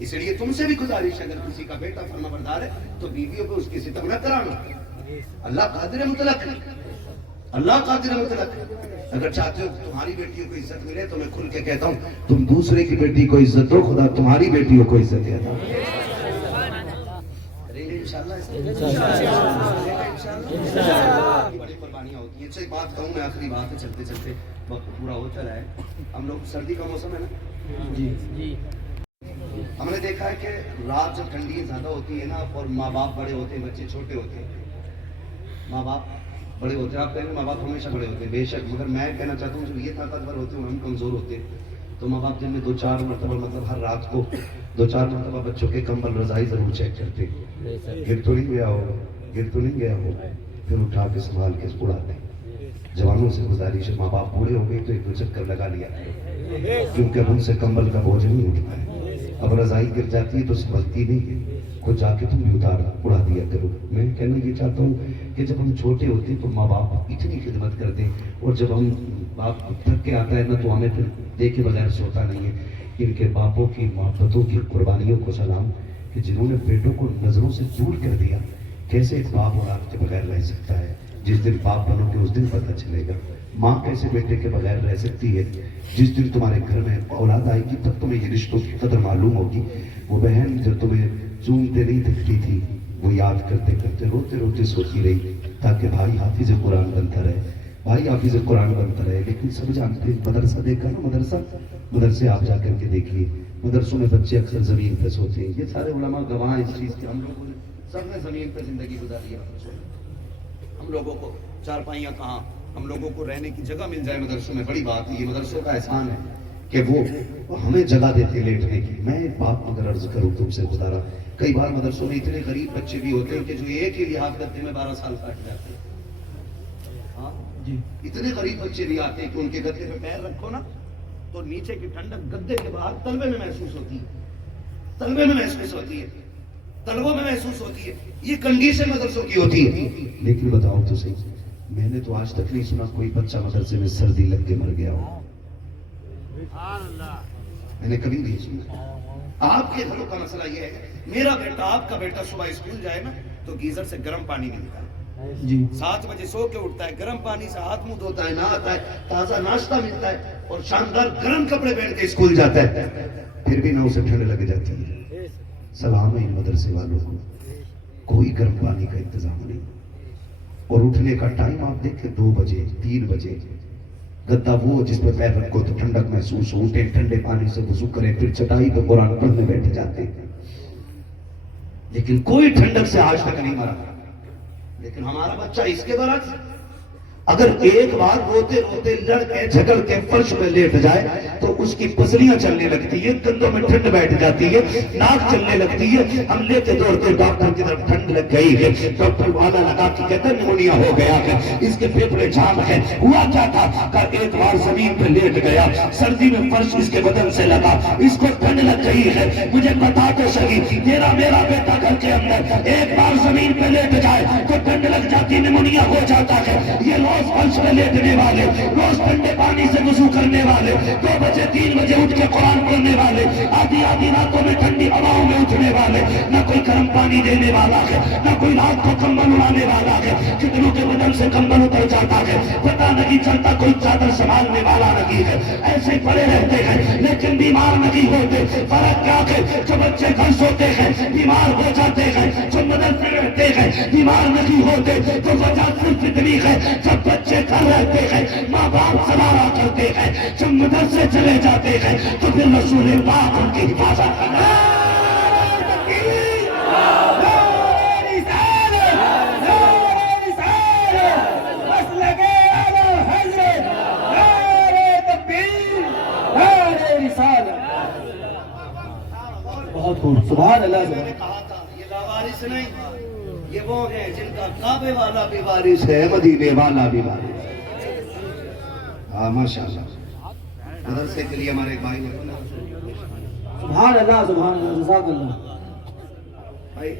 اس لیے تم سے بھی گزارش ہے اگر کسی کا بیٹا فرما بردار ہے تو بیویوں پہ اس کی ستم نہ کرانا. اللہ قادر مطلق ہے, اللہ قادر مطلق ہے. اگر چاہتے ہو تمہاری بیٹیوں کو عزت ملے تو میں کھل کے کہتا ہوں تم دوسرے کی بیٹی کو عزت دو, خدا تمہاری بیٹیوں کو عزت دے گا. بڑی قربانیاں ہوتی ہیں. ایک بات کہوں میں, آخری بات ہے, چلتے چلتے وقت پورا ہو چلا ہے. ہم لوگ سردی کا موسم ہے نا جی, ہم نے دیکھا ہے کہ رات جب ٹھنڈی زیادہ ہوتی ہے نا اور ماں باپ بڑے ہوتے ہیں, بچے چھوٹے ہوتے ہیں, ماں باپ بڑے ہوتے ہیں. آپ کہیں گے ماں باپ ہمیشہ بڑے ہوتے ہیں, بے شک, مگر میں کہنا چاہتا ہوں جب یہ طاقتور ہوتے ہیں ہم کمزور ہوتے ہیں تو ماں باپ جن میں 2-4 مرتبہ مطلب ہر رات کو 2-4 مرتبہ بچوں کے کمبل رضائی ضرور چیک کرتے ہیں, گر تو نہیں گیا ہو, گر تو نہیں گیا ہو, پھر اٹھا کے سنبھال کے اڑاتے ہیں. جوانوں سے گزارش ہے ماں باپ بوڑھے ہو گئے تو ایک 2 چکر لگا لیا کیونکہ اب ان سے کمبل کا بوجھ نہیں اٹھتا ہے. اب رضائی گر جاتی ہے تو سنبھلتی نہیں ہے, خود جا کے تم بھی اڑا دیا کرو. میں کہنا یہ چاہتا ہوں کہ جب ہم چھوٹے ہوتے ہیں تو ماں باپ اتنی خدمت کرتے ہیں, اور جب ہم باپ تھک کے آتا ہے نا تو ہمیں پھر دیکھے بغیر سوتا نہیں ہے. ان کے باپوں کی محبتوں کی قربانیوں کو سلام کہ جنہوں نے بیٹوں کو نظروں سے دور کر دیا. کیسے ایک باپ اولاد کے بغیر رہ سکتا ہے؟ جس دن باپ بنو گے اس دن پتہ چلے گا. ماں کیسے بیٹے کے بغیر رہ سکتی ہے؟ جس دن تمہارے گھر میں اولاد آئے گی تب تمہیں یہ رشتوں کی قدر معلوم ہوگی. وہ بہن جو تمہیں چومتے نہیں دکھتی تھی وہ یاد کرتے کرتے روتے روتے سوتی رہی تاکہ بھائی حافظ قرآن بنتا رہے, بھائی حافظ قرآن بنتا رہے. لیکن سب جانتے ہیں, مدرسہ دیکھا نا, مدرسے آپ جا کر کے دیکھیے, مدرسوں میں بچے اکثر زمین پہ سوتے ہیں. یہ سارے علماء گواہ ہیں اس چیز کے. ہم لوگوں نے سب نے زمین پہ زندگی گزاری ہے. ہم لوگوں کو چارپائیاں کہاں, ہم لوگوں کو رہنے کی جگہ مل جائے مدرسوں میں بڑی بات ہے. یہ مدرسوں کا احسان ہے کہ وہ ہمیں جگہ دیتے لیٹنے کی. میں ایک بات مگر عرض کروں تم سے گزارا, کئی بار مدرسوں میں اتنے غریب بچے بھی ہوتے ہیں کہ جو ایک ہی لحاظ کرتے میں 12 سال کاٹ جاتے ہیں. ہاں جی, اتنے غریب بچے بھی آتے ہیں کہ ان کے گدے پہ پیر رکھو نا تو نیچے کی ٹھنڈک گدے کے باہر تلوے میں محسوس ہوتی ہے, تلوے میں محسوس ہوتی ہے, تلووں میں محسوس ہوتی ہے. یہ کنڈیشن مدرسوں کی ہوتی ہے. لیکن بتاؤ تو صحیح, میں نے تو آج تک نہیں سنا کوئی بچہ مدرسے میں سردی لگ کے مر گیا ہو. میں نے کبھی نہیں سنا. آپ کے گھروں کا مسئلہ یہ ہے, میرا بیٹا آپ کا بیٹا صبح اسکول جائے نا تو گیزر سے گرم پانی ملتا ہے جی, 7 بجے سو کے اٹھتا ہے, گرم پانی سے ہاتھ منہ دھوتا ہے, نہاتا ہے, تازہ ناشتہ ملتا ہے اور شاندار گرم کپڑے پہن کے اسکول جاتا ہے. پھر بھی نہ اسے ٹھنڈ لگ جاتی ہے. سلام ہے ان مدرسے والوں کو, کوئی گرم پانی کا انتظام نہیں. اور اٹھنے کا ٹائم آپ دیکھیں 2 بجے 3 بجے. گدا وہ جس پہ پیر رکھو تو ٹھنڈک محسوس ہو, اٹھے ٹھنڈے پانی سے وضو کریں, پھر چٹائی پہ قرآن پڑھنے بیٹھ جاتے. لیکن کوئی ٹھنڈک سے آج تک نہیں مرا. لیکن ہمارا بچہ اس کے برعکس اگر ایک بار روتے روتے لڑ کے جھگڑ کے فرش میں لیٹ جائے تو اس کی پسلیاں چلنے لگتی ہے, کندھوں میں ٹھنڈ بیٹھ جاتی ہے, ناک چلنے لگتی ہے. ہم لیتے دوڑتے ڈاکٹر کی طرف, ٹھنڈ لگ گئی ہے, ڈاکٹر والا لگا کے کہتا نمونیا ہو گیا ہے, اس کے پھیپھڑے جام ہے. ہوا کیا تھا کہ ایک بار زمین پہ لیٹ گیا, سردی میں فرش اس کے بدن سے لگا, اس کو ٹھنڈ لگ گئی ہے. مجھے بتا تو صحیح, میرا بیٹا گھر کے اندر ایک بار زمین پہ لیٹ جائے تو ٹھنڈ لگ جاتی, نمونیا ہو جاتا ہے. یہ روز فرش میں لیٹنے والے, روز ٹھنڈے پانی سے وضو کرنے والے, 2 بجے 3 بجے اٹھ کے قرآن پڑھنے والے, آدھی راتوں میں ٹھنڈی ہواؤں میں اٹھنے والے, نہ کوئی گرم پانی دینے والا ہے, نہ کوئی رات کو کمبل اڑانے والا ہے. کتنوں کے بدن سے کمبل اتر جاتا ہے, پتہ نہیں چلتا, کوئی چادر سنبھالنے والا نہیں ہے. ایسے ہی پڑے رہتے ہیں لیکن بیمار نہیں ہوتے. فرق کیا ہے, جو بچے گھر سوتے ہیں بیمار ہو جاتے ہیں, جو مدرسے رہتے ہیں بیمار نہیں ہوتے. تو وجہ صرف اتنی ہے, جب بچے گھر رہتے ہیں ماں باپ سوارا کرتے ہیں, جب مدرسے چلے جاتے ہیں تو پھر رسول پاک ان کی حفاظت کرتے ہیں. بہت خوب, سبحان اللہ. میں نے کہا تھا یہ لاوارث نہیں, یہ وہ ہیں جن کا کعبے والا بھی وارث ہے, مدینے والا بھی وارث ہے. ہاں ماشاءاللہ. مدرسے کے لیے ہمارے بھائی نے سبحان اللہ, سبحان اللہ, جزاک اللہ. بھائی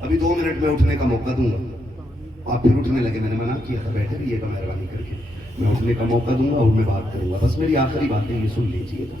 ابھی 2 منٹ میں اٹھنے کا موقع دوں گا, آپ پھر اٹھنے لگے. میں نے منع کیا تھا, بیٹھے رہیے گا مہربانی کر کے, میں اٹھنے کا موقع دوں گا اور میں بات کروں گا. بس میری آخری باتیں یہ سن لیجیے گا.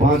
5